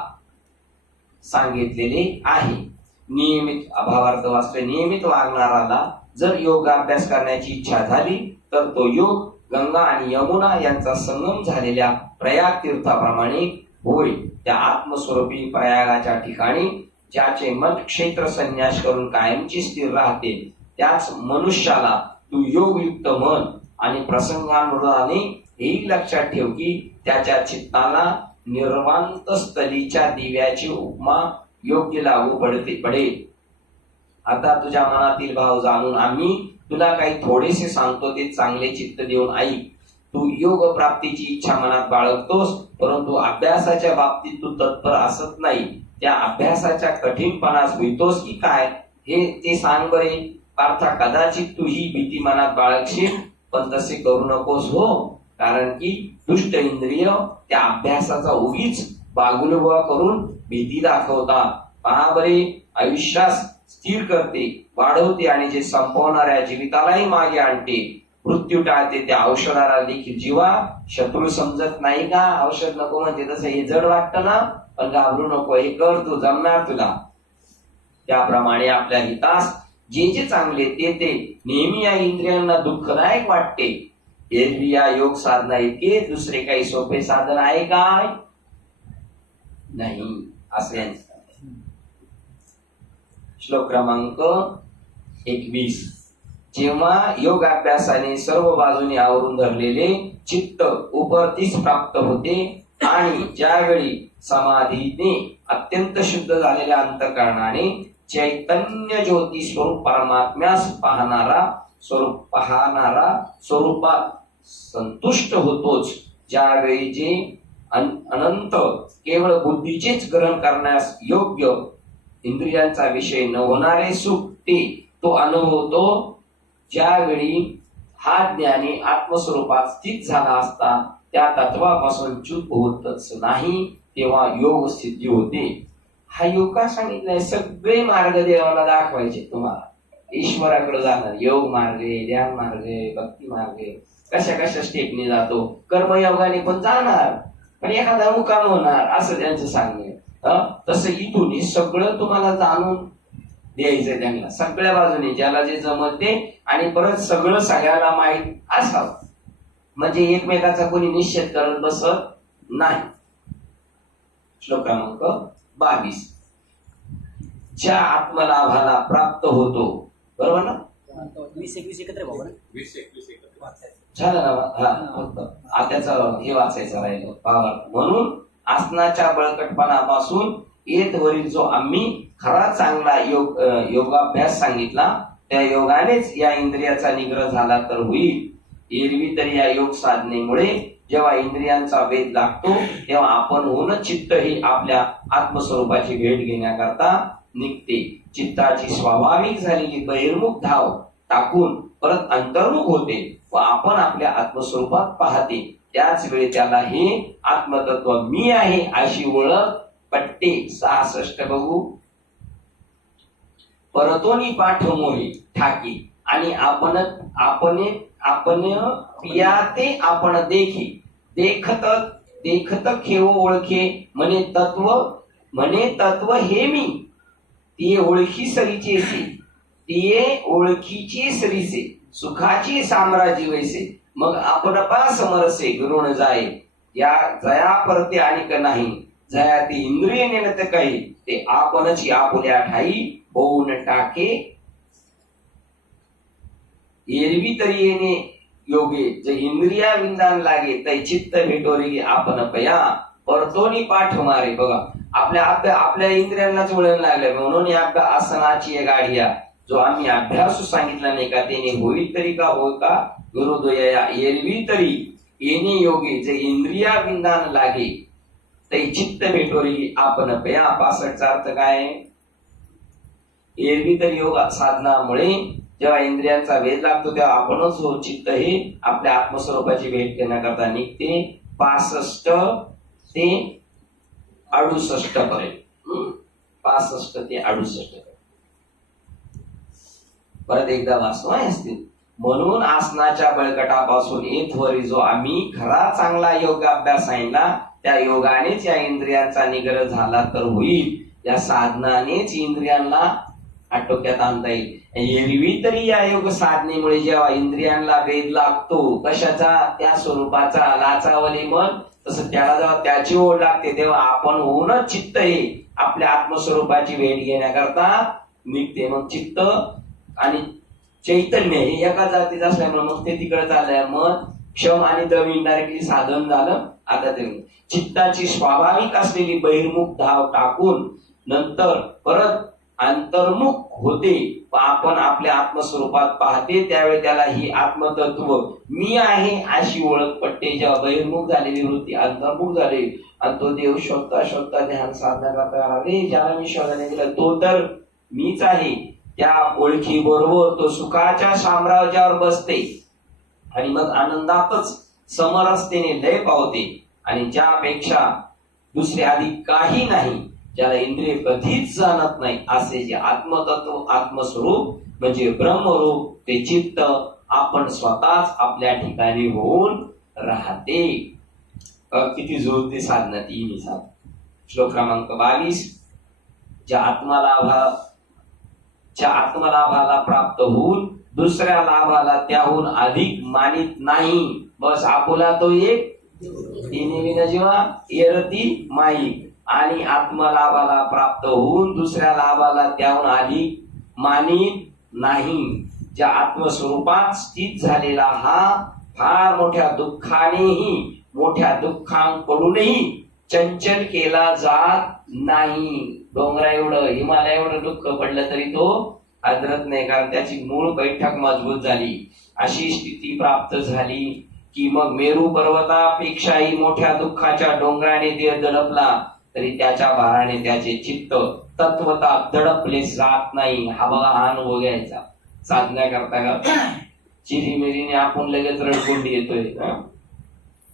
सांगितलेले आहे. नियमित अभावार्थ वाचले. नियमित वागणाराला जर योगाभ्यास करण्याची इच्छा झाली तर तो योग गंगा आणि यमुना यांचा संगम झालेल्या प्रयाग तीर्थाप्रमाणे होय. त्या आत्मस्वरूपी प्रयागाच्या ठिकाणी ज्याचे मन क्षेत्र संन्यास करून कायमची स्थिर राहते त्याच मनुष्याला तू योगयुक्त मन आणि प्रसंगानुसाराने हेही लक्षात ठेव की त्याच्या चित्ताला निर्वांत स्थलीच्या दिव्याची उपमा योग्य लागू पडेल. आता तुझ्या मनातील भाव जाणून आम्ही तुला काही थोडेसे सांगतो ते चांगले चित्त देऊन ऐक. तू योग प्राप्तीची इच्छा मनात बाळगतोस परंतु अभ्यासाच्या बाबतीत तू तत्पर असत नाही. त्या अभ्यासाच्या कठीणपणास भीतोस की काय हे ते सांग बरे. पार्था, कदाचित तू ही भीती मनात बाळगशील पण तसे करू नकोस हो. कारण की दुष्ट इंद्रिय त्या अभ्यासाचा उगीच बागुलबुवा करून भीती दाखवतात. पहा बरे, आयुष्यास स्थिर करते, वाढवते आणि जे संपवणाऱ्या जीवितालाही मागे आणते, मृत्यू टाळते. त्या औषधाला देखील जीवा शत्रू समजत नाही का? औषध नको म्हणते तसं हे जड वाटतं ना, पण घाबरू नको, हे कर, तू जमणार तुला. त्याप्रमाणे आपल्या हितास जे जे चांगले ते नेहमी या इंद्रियांना दुःखदायक वाटते. एरवी या योग साधना इतके दुसरे काही सोपे साधन आहे काय? नाही, असे यांचं. श्लोक क्रमांक 21. जेव्हा योग अभ्यासाने सर्व बाजूने आवरून धरलेले चित्त उपरतीस प्राप्त होते आणि ज्यावेळी समाधीने अत्यंत शुद्ध झालेल्या अंतःकरणाने चैतन्य ज्योती स्वरूप परमात्म्यास पाहणारा स्वरूपात संतुष्ट होतोच, ज्यावेळी जे अनंत केवळ बुद्धीचेच ग्रहण करण्यास योग्य इंद्रियांचा विषय न होणारे सुख तो अनुभवतो, ज्यावेळी हा ज्ञानी आत्मस्वरूपात स्थित झाला असता त्या तत्वापासून च्यूत होतच नाही, तेव्हा योग सिद्धी होते. हा योग का सांगितलाय? सगळे मार्ग देवाला दाखवायचे तुम्हाला. ईश्वराकडे जाणार योग मार्ग आहे, ध्यान मार्ग आहे, भक्ती मार्ग आहे, कशा कशा स्टेपने जातो. कर्मयोगाने पण जाणार, पण एखादा मुकाम होणार, असं त्यांचं सांगणे. तसं इथून हे सगळं तुम्हाला जाणून द्यायचंय त्यांना, सगळ्या बाजूने ज्याला जे जमत ते, आणि परत सगळं सगळ्याला माहीत असावं, म्हणजे एकमेकाचा कोणी निषेध करत बसत नाही. श्लोक क्रमांक 22. ज्या आत्मलाभाला प्राप्त होतो, बरोबर ना? 20-21 एकत्र बाबा ना? 20-21 एकत्र. झालं ना? हा, फक्त त्याचं हे वाचायचं राहिलं. म्हणून आसनाच्या बळकटपणापासून येतवरील जो आम्ही खरा चांगला योगाभ्यास सांगितला, त्या योगानेच या इंद्रियाचा निग्रह झाला तर होईल. एरवी तरी या योग साधनेमुळे जेव्हा इंद्रियांचा वेध लागतो तेव्हा आपण होऊन चित्त ही आपल्या आत्मस्वरूपाची भेट घेण्याकरता निघते. चित्ताची स्वाभाविक झालेली बहिर्मुख धाव टाकून परत अंतर्मुख होते व आपण आपल्या आत्मस्वरूपात पाहते. त्याच वेळी त्याला हे आत्मतत्व मी आहे अशी ओळख पटते. 66 बघू. परतोनी पाठ मोही ठाकी आणि आपण पियाते आपण देखी देखत खेव ओळखे म्हणे तत्व हे मी ती ओळखी सरीचे ती ओळखीची सरीचे सुखाची साम्राज्य वैसे मग आपण पा समरसे गुरुण जाय या जया परते आणि नाही जया ती इंद्रिय नेनत काही ते आपणच आपुल्या ठाई होऊन टाके. एरवी तरी येणे योगे जे इंद्रिया विंदान लागे तै चित्त भेटोरी आपण पया परतोनी पाठ मारे. बघा आपल्या इंद्रियांनाच वळण लागलं म्हणून या आसनाची गाढिया जो आम्ही अभ्यास सांगितला नाही का त्याने होईल तरी का होय का गुरुदया एरवी तरी येणे योगे जे इंद्रिया विंदान लागे तै चित्त भेटोरी आपण पया. 65 चा अर्थ काय? एरवी तरी योग साधनामुळे जेव्हा इंद्रियांचा वेध लागतो तेव्हा आपणच हो चित्त हे आपल्या आत्मस्वरूपाची भेट घेण्याकरता निघते. 65 ते 68 पर्यंत 65 ते 68 परत एकदा वाचतो असतील. म्हणून आसनाच्या बळकटापासून येथवरी जो आम्ही खरा चांगला योग अभ्यास आहे ना त्या योगानेच या इंद्रियांचा निग्रह झाला तर होईल. या साधनानेच इंद्रियांना आटोक्यात आणता येईल. एरवी तरी या योग साधनेमुळे जेव्हा इंद्रियांना वेध लागतो कशाचा? त्या स्वरूपाचा. लाचावली मन तसं त्याला जेव्हा त्याची ओढ लागते तेव्हा आपण होऊनच चित्त हे आपल्या आत्मस्वरूपाची भेट घेण्याकरता निघते. मग चित्त आणि चैतन्य हे एका जातीचं असल्यामुळे मग ते तिकडे चाललंय. मन क्षम आणि दम इनडायरेक्टली साधन झालं. आता ते चित्ताची स्वाभाविक असलेली बहिर्मुख धाव टाकून नंतर परत अंतर्मुख होते व आपण आपल्या आत्मस्वरूपात पाहते. त्यावेळी त्याला ही आत्मतत्व मी आहे अशी ओळख पटते. जेव्हा बहिर्मुख झालेली वृत्ती अंतर्मुख झाली आणि तो देव शोधता शोधता ध्यान साधना करता रे ज्याला मी शोधण्यात गेला तो तर मीच आहे. त्या ओळखी बरोबर तो सुखाच्या साम्राज्यावर बसते आणि मग आनंदातच समरसतेने लय पावते आणि ज्यापेक्षा दुसरे आधी काही नाही ज्याला इंद्रिय कधीच जाणत नाही असे जे आत्मतत्व आत्मस्वरूप म्हणजे ब्रह्मरूप ते चित्त आपण स्वतःच आपल्या ठिकाणी होऊन राहते. किती जोरती साधना ती साधना. श्लोक क्रमांक 22. ज्या आत्मलाभाला प्राप्त होऊन दुसऱ्या लाभाला त्याहून अधिक मानित नाही. बस आपुला तो एक तिने जेव्हा येरती माई आणि आत्मलाभाला प्राप्त होऊन दुसऱ्या लाभाला त्याहून अधिक मानित नाही. ज्या आत्मस्वरूपात स्थित झालेला हा फार मोठ्या दुःखानेही मोठ्या दुःखांकडूनही चंचल केला जात नाही. डोंगरा एवढं हिमालय एवढं दुःख पडलं तरी तो आदरत नाही, कारण त्याची मूळ बैठक मजबूत झाली. अशी स्थिती प्राप्त झाली की मग मेरू पर्वतापेक्षाही मोठ्या दुःखाच्या डोंगराने देह दडपला तरी त्याच्या भाराने त्याचे चित्त तत्वता दडपले जात नाही. हा बघा हा अनुभव घ्यायचा. साधना करता चिरीमिरीने आपण लगेच रडकुंडी येतोय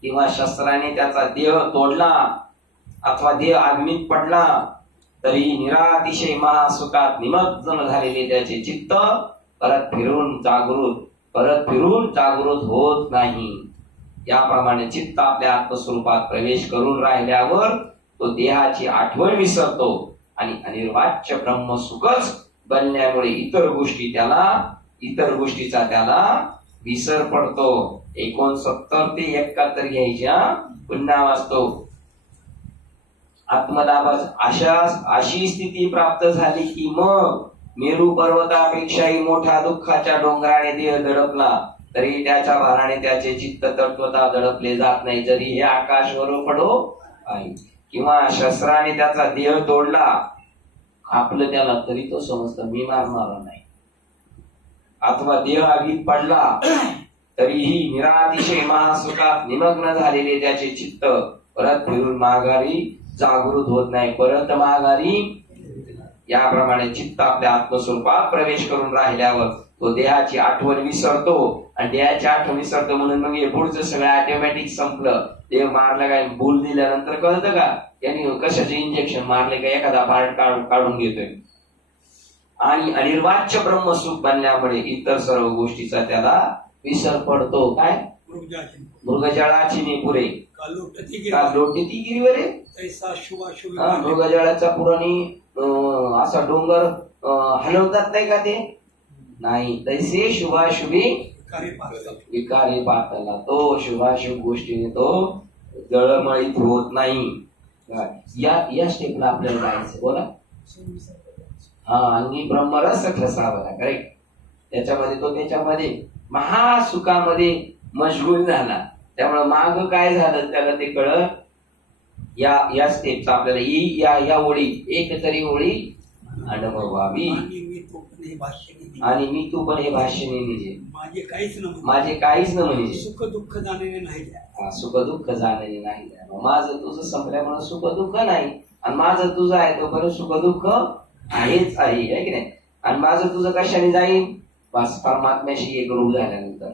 किंवा शस्त्राने त्याचा देह तोडला अथवा देह आग्नीत पडला तरी निरातिशय महासुखात निमग्न झालेले त्याचे चित्त परत फिरून जागृत होत नाही. याप्रमाणे चित्त आपल्या आत्मस्वरूपात प्रवेश करून राहिल्यावर तो देहाची आठवण विसरतो आणि अनिर्वाच्य ब्रह्मसुखच बनल्यामुळे इतर गोष्टीचा त्याला विसर पडतो. 69 ते 71 घ्यायच्या. पुन्हा वाचतो. आत्मलाभात अशी स्थिती प्राप्त झाली की मग मेरू पर्वतापेक्षाही मोठ्या दुःखाच्या डोंगराने देह दडपला तरी त्याच्या भाराने त्याचे चित्त तत्वता दडपले जात नाही. जरी हे आकाशवर पडो आहे किंवा शस्त्राने त्याचा देह तोडला आपलं त्याला तरी तो समजत मी मारणार नाही. अथवा देह आगीत पडला तरीही निरातिशय महासुखात निमग्न झालेले त्याचे चित्त परत फिरून माघारी जागृत होत नाही. परत माघारी याप्रमाणे चित्त आपल्या आत्मस्वरूपात प्रवेश करून राहिल्यावर तो देहाची आठवण विसरतो आणि देहाची आठवण विसरतो म्हणून मग हे पुढचं सगळं ऑटोमॅटिक संपलं. देह मारलं काय भूल दिल्यानंतर कळतं का यांनी कशाचे इंजेक्शन मारले का एखादा पार्ट काढून घेतोय. आणि अनिर्वाच्य ब्रह्मसुख बनल्यामुळे इतर सर्व गोष्टीचा त्याला विसर पडतो. काय मृगजळाची नेपुरे लोटती गिरीवरे मृगजळाचा पुराणी असा डोंगर हलवतात नाही का ते नाही. तैसे शुभाशुभी विकारी पातला तो शुभाशुभ गोष्टीने तो जळमळीत होत नाही. या स्टेपला आपल्याला जायचं. बोला. अंगी ब्रह्मरस खसावला. करेक्ट. त्याच्यामध्ये महासुखामध्ये मशगूल झाला. त्यामुळे माग काय झालं त्याला ते कळत. या स्टेपचा आपल्याला या ओळी एक तरी ओळी अनुभवावी. आणि मी तू पण हे भाष्य नाही माझे काहीच न म्हणजे सुख दुःख जाणणे नाही. सुख दुःख जाणणे नाही. माझं तुझं संपल्यामुळे सुख दुःख नाही आणि माझं तुझं आहे तोपर्यंत सुख दुःख आहेच आहे की नाही. आणि माझं तुझं कशाने जाईल बस परमात्म्याशी एक रूप झाल्यानंतर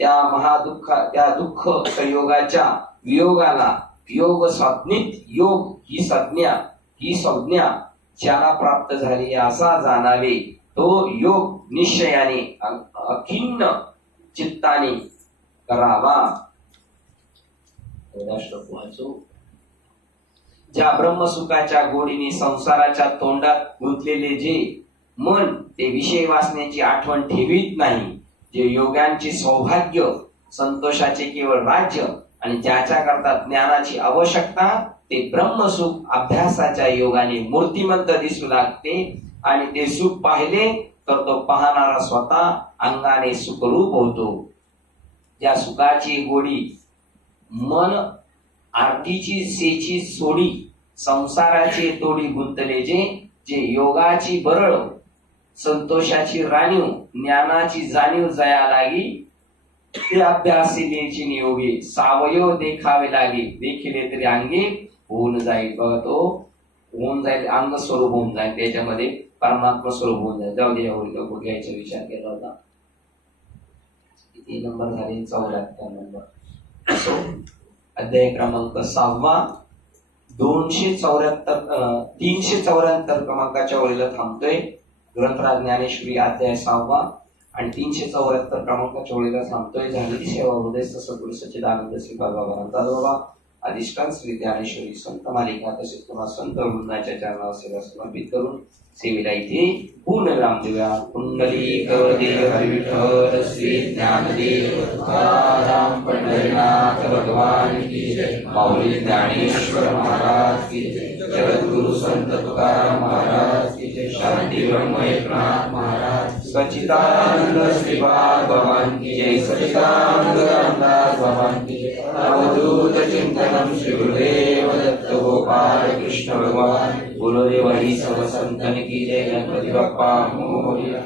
त्या दुःख संयोगाच्या वियोगाला योग संज्ञित योग ही संज्ञा ज्याला प्राप्त झाली असा जाणावे तो योग निश्चयाने अखिन्न चित्ताने करावा. ज्या ब्रह्मसुखाच्या गोडीने संसाराच्या तोंडात गुंतलेले जे मन ते विषय वासनेची आठवण ठेवीत नाही, जे योग्यांचे सौभाग्य संतोषाचे केवळ राज्य आणि ज्याच्या करता ज्ञानाची आवश्यकता ते ब्रह्मसुख अभ्यासाच्या योगाने मूर्तिमंत दिसू लागते आणि ते सुख पाहिले तर तो पाहणारा स्वतः अंगाने सुखरूप होतो. त्या सुखाची गोडी मन आरतीची सेची सोडी संसाराची तोडी गुंतले जे योगाची बरळ संतोषाची राणीव ज्ञानाची जाणीव जया लागी ते अभ्यासिलेची नियोगी सावयव देखावे लागे देखिले तरी अंगी होऊन जाईल. बघा तो होऊन जाईल अंग स्वरूप होऊन जाईल त्याच्यामध्ये परमात्मा स्वरूप होऊन जाईल. जाऊ दे एवढी घ्यायचा विचार केला होता. किती नंबर झाले 74 नंबर. अध्याय क्रमांक 6 374 क्रमांकाच्या ओळीला थांबतोय. ग्रंथराज ज्ञानेश्वरी अध्याय 6 आणि 374 क्रमांकाच्या ओळीला थांबतोय. झालेली सेवा उदयस्त सद्गुरू सच्चिदानंद श्री बाबा बाबा अधिष्ठान श्री ज्ञानेश्वरी संत मालिका तसेच पुन्हा संत वृंदाच्या चरणावर सेवा समर्पित करून सेवेला इथे पूर्ण विराम देऊया. कुंडली देव हरिविठ्ठल श्री ज्ञानदेव तुकाराम पंढरीनाथ भगवान की जय. माऊली ज्ञानेश्वर महाराज की जय. जगद्गुरु संत तुकाराम महाराज की जय. शांती ब्रह्म एकनाथ महाराज. सच्चिदानंद श्रीपाद भगवान की जय. सच्चिदानंद रामदास भगवान की जय. अवधूत चिंतनम श्री गुरुदेव दत्त गोपाल कृष्ण भगवान. बोलो रे वही सब संतन की जय. गणपती बाप्पा मोरया.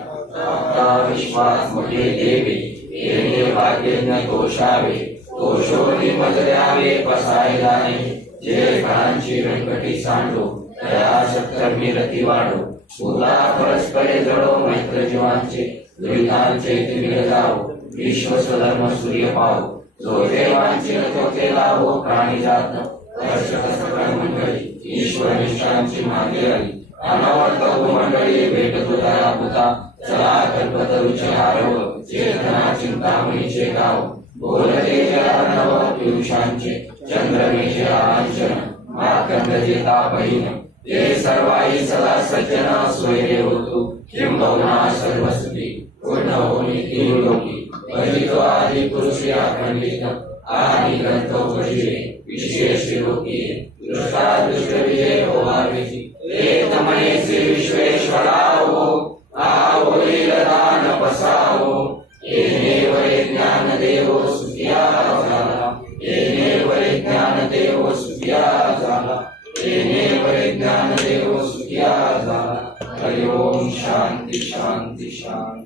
आपला विश्वास मोठे देवे येणे भाग्य न दोषावे. दोषोनी मज द्यावे पसायला नाही. जय घरांची व्यंकटी सांडो दया सत्कर्मी रती वाढो. सुधा परस्परे जळो मैत्र जीवांचे. दुरितांचे तिमिर जावो विश्व स्वधर्म सूर्य पावो. जो देवांचे तोते लाभो प्राणी जात दर्शक सकळ मंडळी. ईश्वर निष्ठांची मागे आली अनवर्त मंडळी. भेटतो दया पुता चला कल्पतरुचे आरव. चेतना चिंतामणीचे गाव बोलते जलार्णव पियुषांचे. चंद्रमेचे आंचन मार्कंडचे तापहीन. ते सर्वाई सदा सज्जन स्वैरे होतो. किंबहुना सर्वस्वी पूर्ण होनी त्रिलोकी. भजितो आदि पुरुषी अखंडित आणि ग्रंथो भजिरे विशेष लोकी. दृष्टा दृष्ट विजय होवावेची. एक मनेचे विश्वेश्वरा हो. आवोईल दान पसावो. येणे वरे ज्ञान देवो सुखिया झाला. येणे वरे ज्ञान देवो सुखिया झाला. येणे वरे ज्ञान देवो सुखिया झाला. हरि ओम शांती शांती शांती.